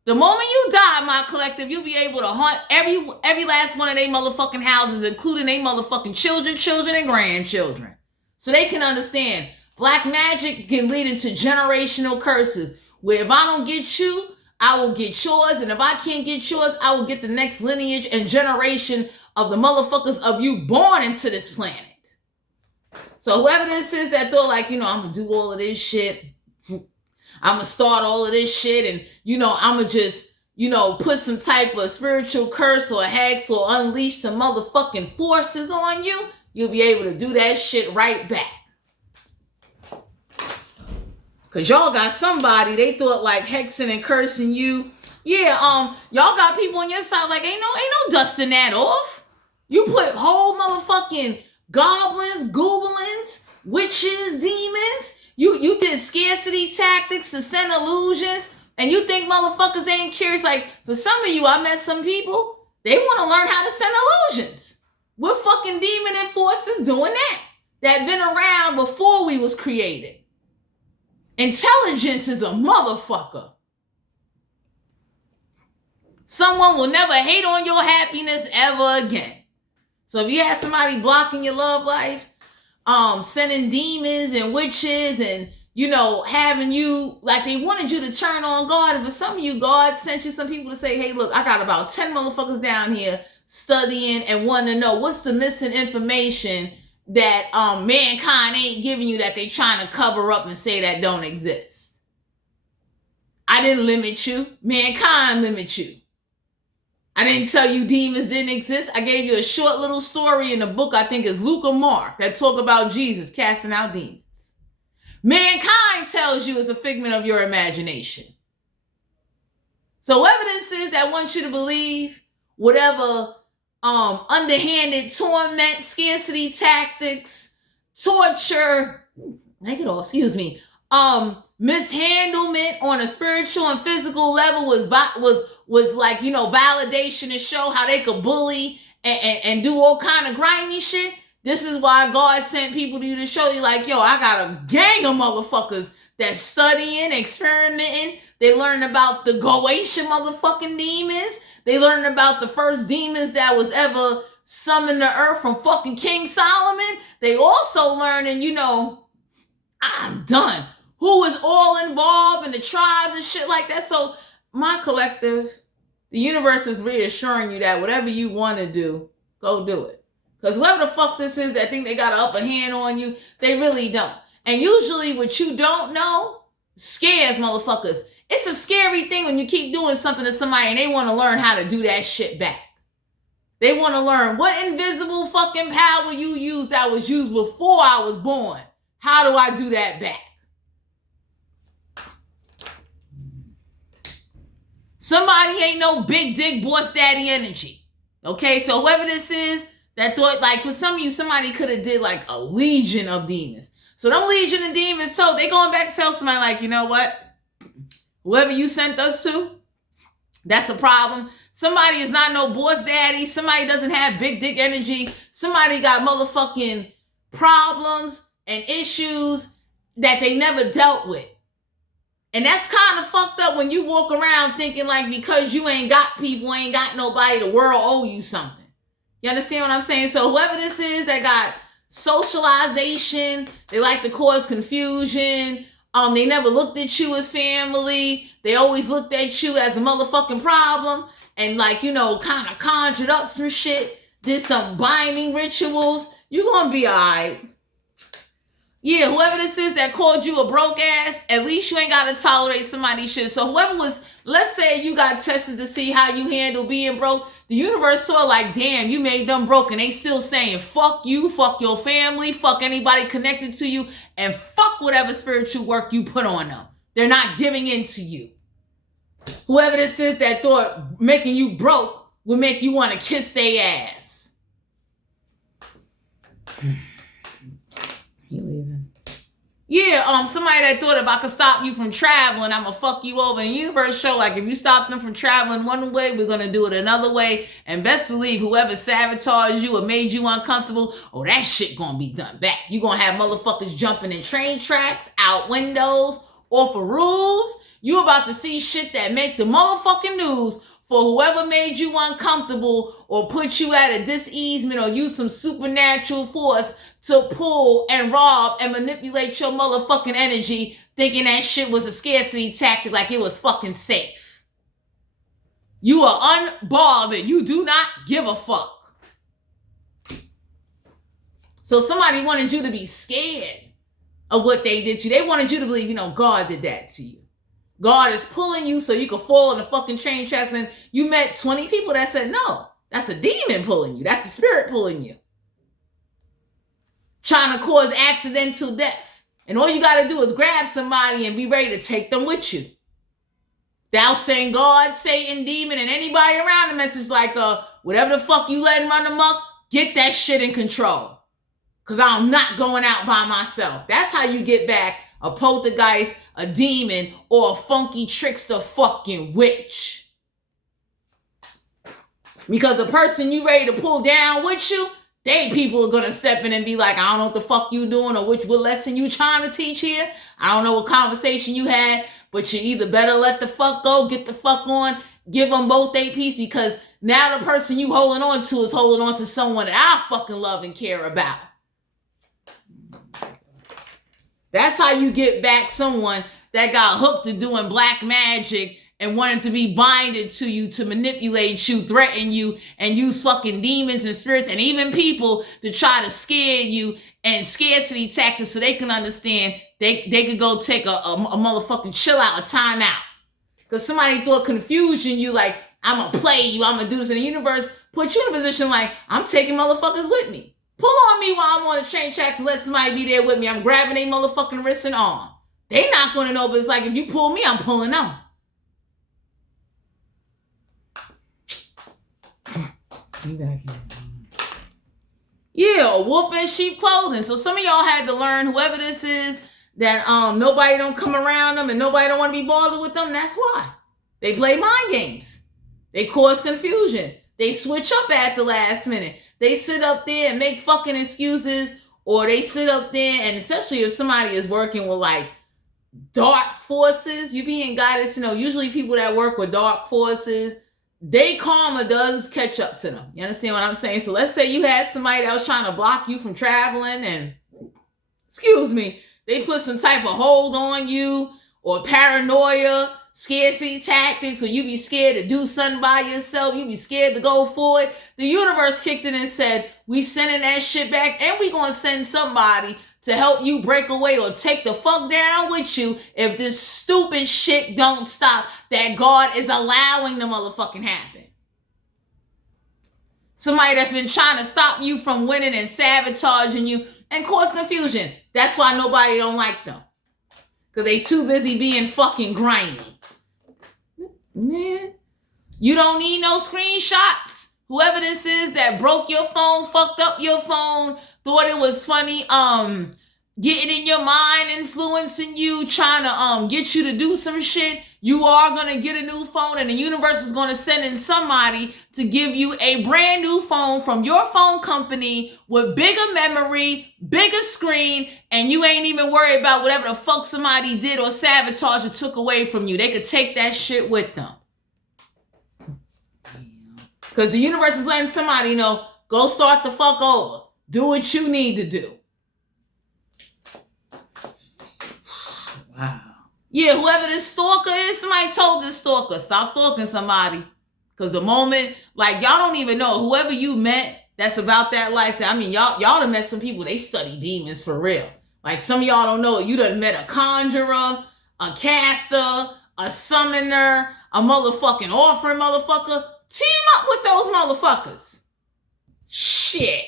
The moment you die, my collective, you'll be able to haunt every last one of they motherfucking houses, including they motherfucking children, and grandchildren. So they can understand black magic can lead into generational curses, where if I don't get you, I will get yours, and if I can't get yours, I will get the next lineage and generation of the motherfuckers of you born into this planet. So whoever this is that thought like, I'm gonna do all of this shit, I'm gonna start all of this shit, and I'm gonna just, put some type of spiritual curse or hex or unleash some motherfucking forces on you, you'll be able to do that shit right back. Cause y'all got somebody, they thought like hexing and cursing you. Yeah, y'all got people on your side like ain't no dusting that off. You put whole motherfucking goblins, goblins, witches, demons. You did scarcity tactics to send illusions, and you think motherfuckers ain't curious. Like, for some of you, I met some people, they want to learn how to send illusions. We're fucking demon enforcers doing that been around before we was created. Intelligence is a motherfucker. Someone will never hate on your happiness ever again. So if you have somebody blocking your love life, sending demons and witches and, having you, like they wanted you to turn on God. And for some of you, God sent you some people to say, hey, look, I got about 10 motherfuckers down here studying and wanting to know what's the missing information that mankind ain't giving you, that they trying to cover up and say that don't exist. I didn't limit you. Mankind limit you. I didn't tell you demons didn't exist. I gave you a short little story in the book, I think it's Luke or Mark, that talk about Jesus casting out demons. Mankind tells you it's a figment of your imagination. So whatever this is that wants you to believe, whatever underhanded torment, scarcity tactics, torture, mishandlement on a spiritual and physical level was like, validation to show how they could bully and do all kind of grimy shit. This is why God sent people to you to show you like, yo, I got a gang of motherfuckers that's studying, experimenting. They learn about the Goetian motherfucking demons. They learned about the first demons that was ever summoned to earth from fucking King Solomon. They also learning, I'm done, who was all involved in the tribes and shit like that. So my collective, the universe is reassuring you that whatever you want to do, go do it. Because whoever the fuck this is that think they got an upper hand on you, they really don't. And usually what you don't know scares motherfuckers. It's a scary thing when you keep doing something to somebody and they want to learn how to do that shit back. They want to learn what invisible fucking power you used that was used before I was born. How do I do that back? Somebody ain't no big dick boss daddy energy. Okay, so whoever this is that thought, like for some of you, somebody could have did like a legion of demons. So them legion of demons, so they going back to tell somebody like, you know what? Whoever you sent us to, that's a problem. Somebody is not no boss daddy. Somebody doesn't have big dick energy. Somebody got motherfucking problems and issues that they never dealt with. And that's kind of fucked up when you walk around thinking like because you ain't got people, ain't got nobody, the world owe you something. You understand what I'm saying? So whoever this is that got socialization. They like to cause confusion. They never looked at you as family. They always looked at you as a motherfucking problem. And like, kind of conjured up some shit. Did some binding rituals. You're going to be all right. Yeah, whoever this is that called you a broke ass, at least you ain't got to tolerate somebody's shit. So whoever was, let's say you got tested to see how you handle being broke. The universe saw like, damn, you made them broke. And they still saying, fuck you, fuck your family, fuck anybody connected to you, and fuck whatever spiritual work you put on them. They're not giving in to you. Whoever this is that thought making you broke would make you want to kiss their ass. You leaving? Yeah, somebody that thought if I could stop you from traveling, I'ma fuck you over. And the universe show like if you stop them from traveling one way, we're gonna do it another way. And best believe whoever sabotaged you or made you uncomfortable, that shit gonna be done back. You gonna have motherfuckers jumping in train tracks, out windows, off of roofs. You about to see shit that make the motherfucking news for whoever made you uncomfortable or put you at a dis-easement or use some supernatural force to pull and rob and manipulate your motherfucking energy, thinking that shit was a scarcity tactic like it was fucking safe. You are unbothered. You do not give a fuck. So somebody wanted you to be scared of what they did to you. They wanted you to believe, God did that to you. God is pulling you so you can fall in the fucking train tracks. And you met 20 people that said, no, that's a demon pulling you. That's a spirit pulling you. Trying to cause accidental death. And all you got to do is grab somebody and be ready to take them with you. Thou saying God, Satan, demon, and anybody around the message like, whatever the fuck you letting run amok, get that shit in control. Because I'm not going out by myself. That's how you get back a poltergeist, a demon, or a funky trickster fucking witch. Because the person you ready to pull down with you, people are going to step in and be like, I don't know what the fuck you doing or what lesson you trying to teach here. I don't know what conversation you had, but you either better let the fuck go, get the fuck on, give them both a piece, because now the person you holding on to is holding on to someone that I fucking love and care about. That's how you get back someone that got hooked to doing black magic and wanted to be binded to you, to manipulate you, threaten you, and use fucking demons and spirits and even people to try to scare you and scarcity tactics so they can understand they could go take a motherfucking chill out, a time out. Because somebody thought confusion you like, I'm going to play you, I'm going to do this. And the universe put you in a position like, I'm taking motherfuckers with me. Pull on me while I'm on the train tracks and let somebody be there with me. I'm grabbing their motherfucking wrist and arm. They not going to know, but it's like, if you pull me, I'm pulling them. Yeah, a wolf in sheep clothing. So some of y'all had to learn, whoever this is, that nobody don't come around them and nobody don't want to be bothered with them. That's why. They play mind games. They cause confusion. They switch up at the last minute. They sit up there and make fucking excuses, or they sit up there, and especially if somebody is working with like dark forces, you being guided to know, usually people that work with dark forces, they karma does catch up to them. You understand what I'm saying? So let's say you had somebody that was trying to block you from traveling and, they put some type of hold on you, or paranoia, scarcity tactics where you be scared to do something by yourself, you be scared to go forward. The universe kicked in and said, we sending that shit back, and we gonna send somebody to help you break away or take the fuck down with you if this stupid shit don't stop that God is allowing the motherfucking happen. Somebody that's been trying to stop you from winning and sabotaging you and cause confusion. That's why nobody don't like them. Because they too busy being fucking grimy. Man, you don't need no screenshots. Whoever this is that broke your phone, fucked up your phone, thought it was funny, getting in your mind, influencing you, trying to get you to do some shit, you are going to get a new phone, and the universe is going to send in somebody to give you a brand new phone from your phone company with bigger memory, bigger screen, and you ain't even worried about whatever the fuck somebody did or sabotage or took away from you. They could take that shit with them. Because the universe is letting somebody know, go start the fuck over. Do what you need to do. Wow. Yeah, whoever this stalker is, somebody told this stalker, stop stalking somebody. Because the moment, like, y'all don't even know, whoever you met that's about that life, I mean, y'all done met some people, they study demons for real. Like, some of y'all don't know it. You done met a conjurer, a caster, a summoner, a motherfucking offering motherfucker. Team up with those motherfuckers. Shit.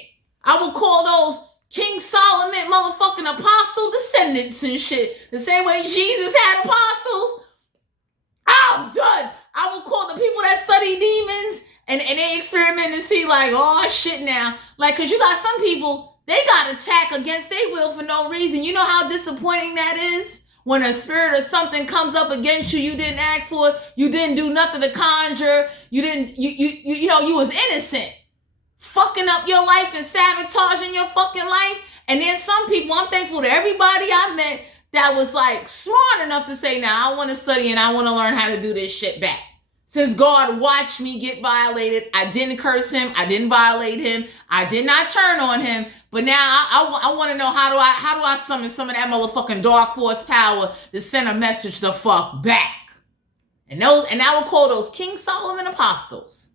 I would call those King Solomon motherfucking apostle descendants and shit. The same way Jesus had apostles. I'm done. I would call the people that study demons and they experiment and see like, oh shit now. Like, cause you got some people, they got attacked against their will for no reason. You know how disappointing that is? When a spirit or something comes up against you, you didn't ask for it, you didn't do nothing to conjure, you know, you was innocent. Fucking up your life and sabotaging your fucking life. And then some people, I'm thankful to everybody I met that was like smart enough to say, now I want to study and I want to learn how to do this shit back. Since God watched me get violated, I didn't curse him, I didn't violate him, I did not turn on him. But now I want to know how do I summon some of that motherfucking dark force power to send a message the fuck back. And I will call those King Solomon apostles.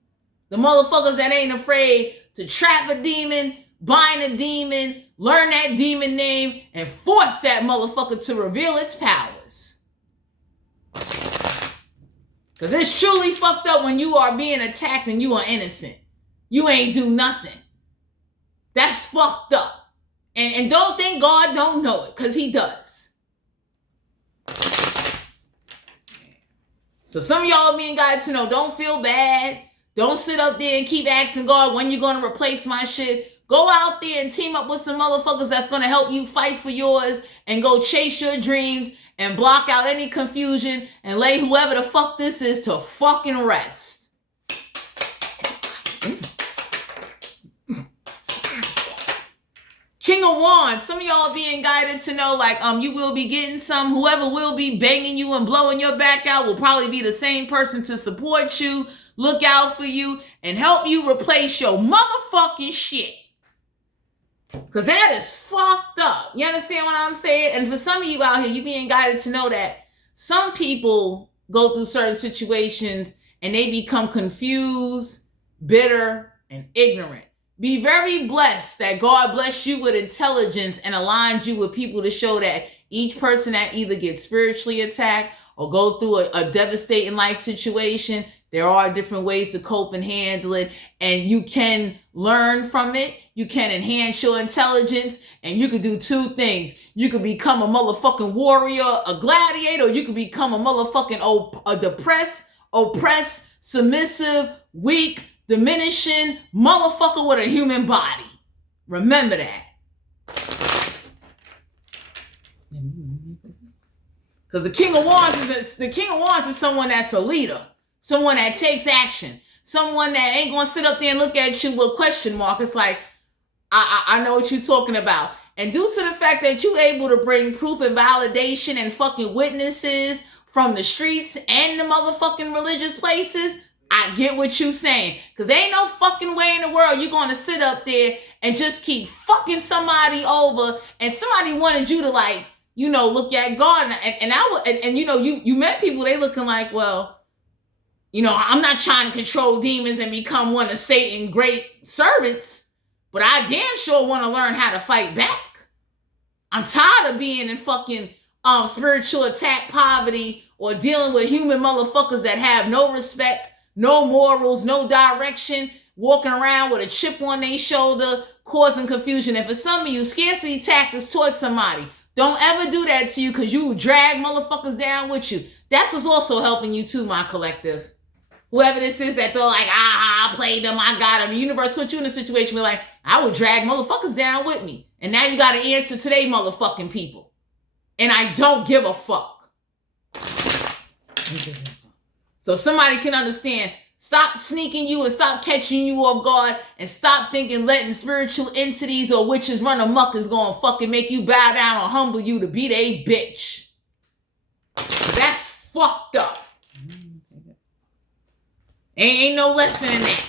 The motherfuckers that ain't afraid to trap a demon, bind a demon, learn that demon name, and force that motherfucker to reveal its powers. Because it's truly fucked up when you are being attacked and you are innocent. You ain't do nothing. That's fucked up. And don't think God don't know it, because he does. So some of y'all being guided to know, don't feel bad. Don't sit up there and keep asking God, when you going to replace my shit? Go out there and team up with some motherfuckers that's going to help you fight for yours and go chase your dreams and block out any confusion and lay whoever the fuck this is to fucking rest. King of Wands, some of y'all being guided to know like you will be getting some, whoever will be banging you and blowing your back out will probably be the same person to support you, look out for you, and help you replace your motherfucking shit. Because that is fucked up. You understand what I'm saying? And for some of you out here, you being guided to know that some people go through certain situations and they become confused, bitter, and ignorant. Be very blessed that God bless you with intelligence and aligns you with people to show that each person that either gets spiritually attacked or go through a devastating life situation, there are different ways to cope and handle it, and you can learn from it. You can enhance your intelligence, and you could do two things. You could become a motherfucking warrior, a gladiator, or you could become a motherfucking a depressed, oppressed, submissive, weak, diminishing motherfucker with a human body. Remember that. Because the King of Wands is someone that's a leader. Someone that takes action. Someone that ain't going to sit up there and look at you with a question mark. It's like, I know what you're talking about. And due to the fact that you're able to bring proof and validation and fucking witnesses from the streets and the motherfucking religious places, I get what you're saying. Because there ain't no fucking way in the world you're going to sit up there and just keep fucking somebody over and somebody wanted you to like, you know, look at God. And you know, you met people, they looking like, well, you know, I'm not trying to control demons and become one of Satan's great servants, but I damn sure want to learn how to fight back. I'm tired of being in fucking spiritual attack poverty or dealing with human motherfuckers that have no respect, no morals, no direction, walking around with a chip on their shoulder, causing confusion. And for some of you, scarcity tactics towards somebody. Don't ever do that to you because you drag motherfuckers down with you. That's what's also helping you too, my collective. Whoever this is that they're like, I played them, I got them. The universe put you in a situation where like, I would drag motherfuckers down with me. And now you got to answer to they motherfucking people. And I don't give a fuck. So somebody can understand, stop sneaking you and stop catching you off guard and stop thinking letting spiritual entities or witches run amok is going to fucking make you bow down or humble you to be they bitch. That's fucked up. Ain't no lesson in that.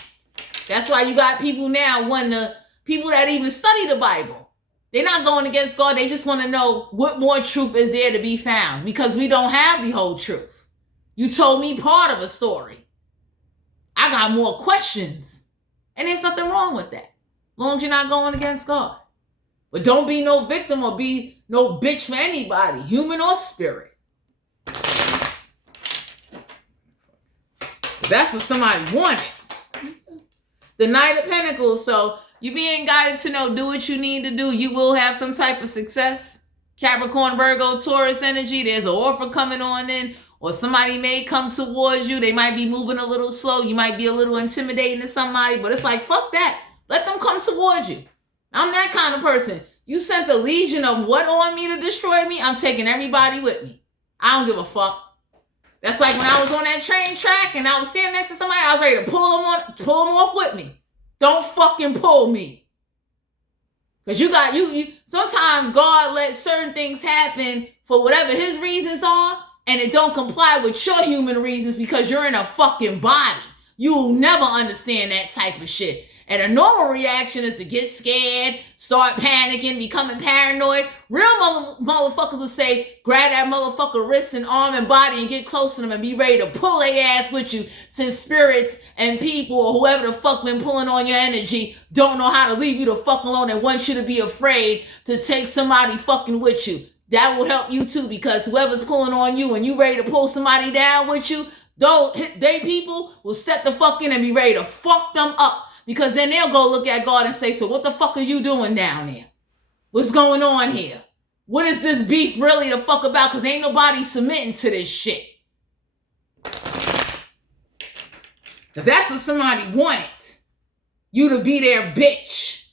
That's why you got people now wanting to people that even study the Bible. They're not going against God. They just want to know what more truth is there to be found, because we don't have the whole truth. You told me part of a story. I got more questions. And there's nothing wrong with that, as long as you're not going against God. But don't be no victim or be no bitch for anybody, human or spirit. That's what somebody wanted. The Knight of Pentacles. So you being guided to know, do what you need to do. You will have some type of success. Capricorn, Virgo, Taurus energy. There's an offer coming on in, or somebody may come towards you. They might be moving a little slow. You might be a little intimidating to somebody, but it's like, fuck that. Let them come towards you. I'm that kind of person. You sent the legion of what on me to destroy me? I'm taking everybody with me. I don't give a fuck. That's like when I was on that train track and I was standing next to somebody, I was ready to pull them off with me. Don't fucking pull me. Because you sometimes God lets certain things happen for whatever his reasons are, and it don't comply with your human reasons because you're in a fucking body. You'll never understand that type of shit. And a normal reaction is to get scared, start panicking, becoming paranoid. Real motherfuckers would say, grab that motherfucker wrist and arm and body and get close to them and be ready to pull their ass with you, since spirits and people or whoever the fuck been pulling on your energy don't know how to leave you the fuck alone and want you to be afraid to take somebody fucking with you. That will help you too, because whoever's pulling on you and you ready to pull somebody down with you, they people will step the fuck in and be ready to fuck them up. Because then they'll go look at God and say, so what the fuck are you doing down there? What's going on here? What is this beef really the fuck about? Because ain't nobody submitting to this shit. Because that's what somebody wanted. You to be their bitch.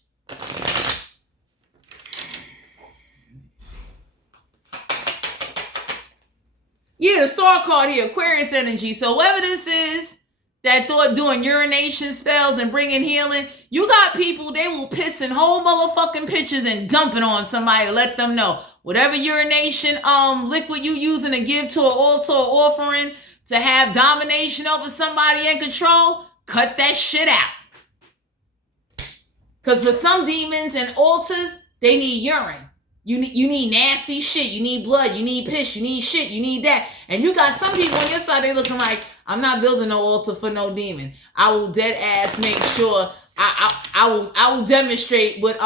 Yeah, the star card here, Aquarius energy. So whoever this is that thought doing urination spells and bringing healing, you got people, they will piss in whole motherfucking pitchers and dump it on somebody to let them know. Whatever urination liquid you using to give to an altar or offering to have domination over somebody and control, cut that shit out. Because for some demons and altars, they need urine. You need nasty shit. You need blood. You need piss. You need shit. You need that. And you got some people on your side, they looking like, I'm not building no altar for no demon. I will dead ass make sure I will demonstrate what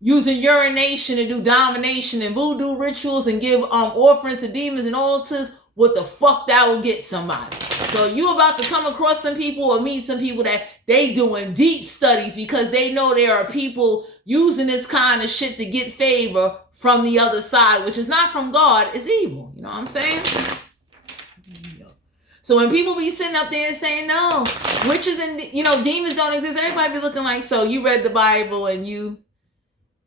using urination to do domination and voodoo rituals and give offerings to demons and altars. What the fuck that will get somebody. So you about to come across some people or meet some people that they doing deep studies because they know there are people using this kind of shit to get favor from the other side, which is not from God, it's evil. You know what I'm saying? So when people be sitting up there saying, no, witches and, demons don't exist, everybody be looking like, so you read the Bible and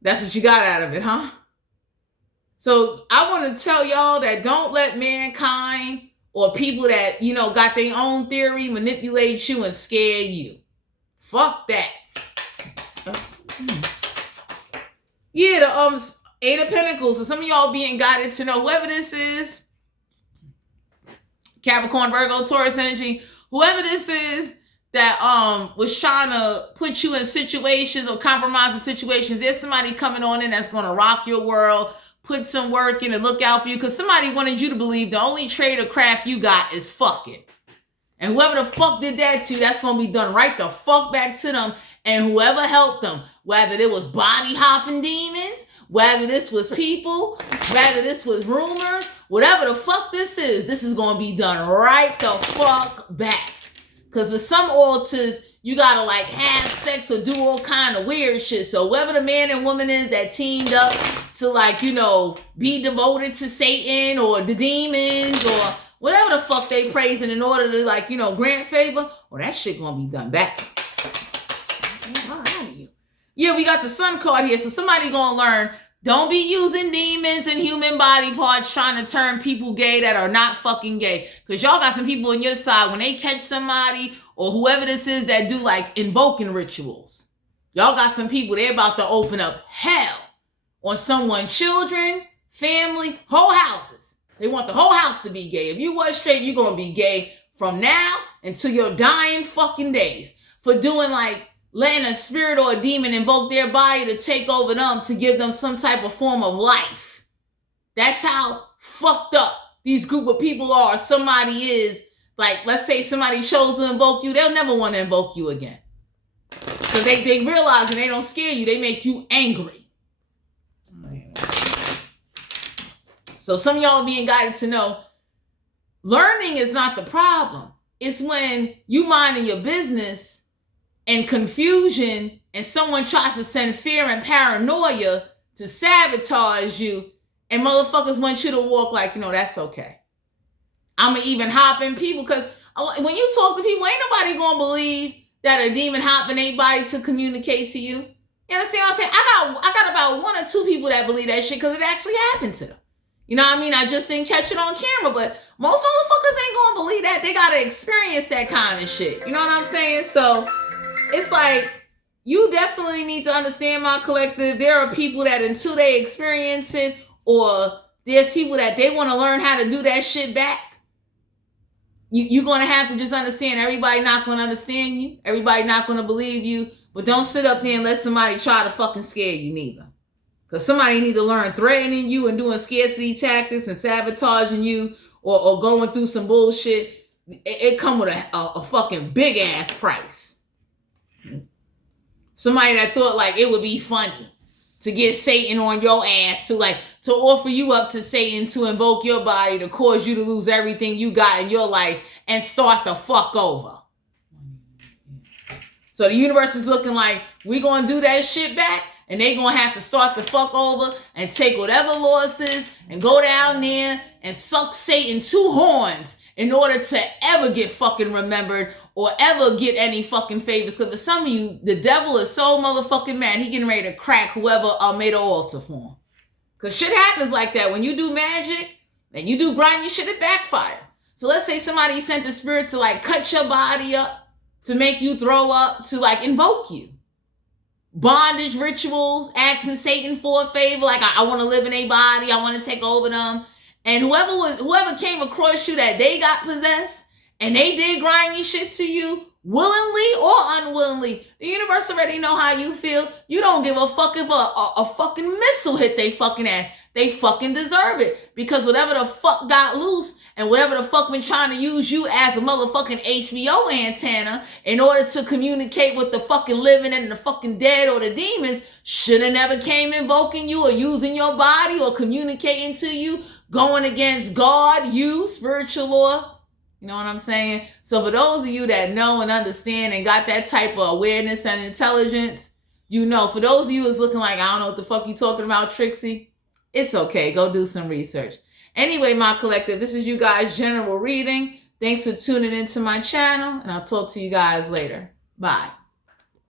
that's what you got out of it, huh? So I want to tell y'all that don't let mankind or people that, got their own theory manipulate you and scare you. Fuck that. Yeah, the Eight of Pentacles. So some of y'all being guided to know whoever this is, Capricorn, Virgo, Taurus energy, whoever this is that was trying to put you in situations or compromising situations, there's somebody coming on in that's going to rock your world, put some work in and look out for you, because somebody wanted you to believe the only trade or craft you got is fucking. And whoever the fuck did that to you, that's going to be done right the fuck back to them. And whoever helped them, whether it was body hopping demons, whether this was people, whether this was rumors, whatever the fuck this is going to be done right the fuck back. Because with some altars, you got to have sex or do all kind of weird shit. So whoever the man and woman is that teamed up to be devoted to Satan or the demons or whatever the fuck they praising in order to grant favor, well, that shit going to be done back. Yeah, we got the Sun card here. So somebody going to learn, don't be using demons and human body parts trying to turn people gay that are not fucking gay. Because y'all got some people on your side, when they catch somebody or whoever this is that do invoking rituals, y'all got some people, they're about to open up hell on someone's children, family, whole houses. They want the whole house to be gay. If you was straight, you're going to be gay from now until your dying fucking days. For doing letting a spirit or a demon invoke their body to take over them to give them some type of form of life. That's how fucked up these group of people are. Somebody is, like, let's say somebody chose to invoke you, they'll never want to invoke you again. Because they realize and they don't scare you, they make you angry. So some of y'all being guided to know, learning is not the problem. It's when you minding your business and confusion and someone tries to send fear and paranoia to sabotage you, and motherfuckers want you to walk like, that's okay. I'm going to even hop in people, because when you talk to people, ain't nobody going to believe that a demon hop in anybody to communicate to you. You understand what I'm saying? I got about 1 or 2 people that believe that shit because it actually happened to them. You know what I mean? I just didn't catch it on camera, but most motherfuckers ain't going to believe that. They got to experience that kind of shit. You know what I'm saying? So it's like, you definitely need to understand, my collective. There are people that until they experience it, or there's people that they want to learn how to do that shit back. You're going to have to just understand everybody not going to understand you. Everybody not going to believe you. But don't sit up there and let somebody try to fucking scare you neither. Because somebody need to learn threatening you and doing scarcity tactics and sabotaging you, or going through some bullshit. It come with a fucking big ass price. Somebody that thought like it would be funny to get Satan on your ass, to offer you up to Satan to invoke your body, to cause you to lose everything you got in your life and start the fuck over. So the universe is looking like, we gonna do that shit back, and they gonna have to start the fuck over and take whatever losses and go down there and suck Satan 2 horns in order to ever get fucking remembered or ever get any fucking favors. Because for some of you, the devil is so motherfucking mad, he getting ready to crack whoever made an altar for him. Because shit happens like that. When you do magic and you do grimy shit, it backfire. So let's say somebody sent the spirit to cut your body up, to make you throw up, to invoke you. Bondage rituals, asking Satan for a favor, I want to live in a body, I want to take over them. And whoever came across you that they got possessed and they did grimy shit to you, willingly or unwillingly, the universe already know how you feel. You don't give a fuck if a fucking missile hit they fucking ass. They fucking deserve it. Because whatever the fuck got loose and whatever the fuck been trying to use you as a motherfucking HBO antenna in order to communicate with the fucking living and the fucking dead or the demons, should have never came invoking you or using your body or communicating to you, going against God, you, spiritual law. You know what I'm saying? So for those of you that know and understand and got that type of awareness and intelligence, for those of you who's looking like, I don't know what the fuck you talking about, Trixie, it's okay. Go do some research. Anyway, my collective, this is you guys' general reading. Thanks for tuning into my channel, and I'll talk to you guys later. Bye.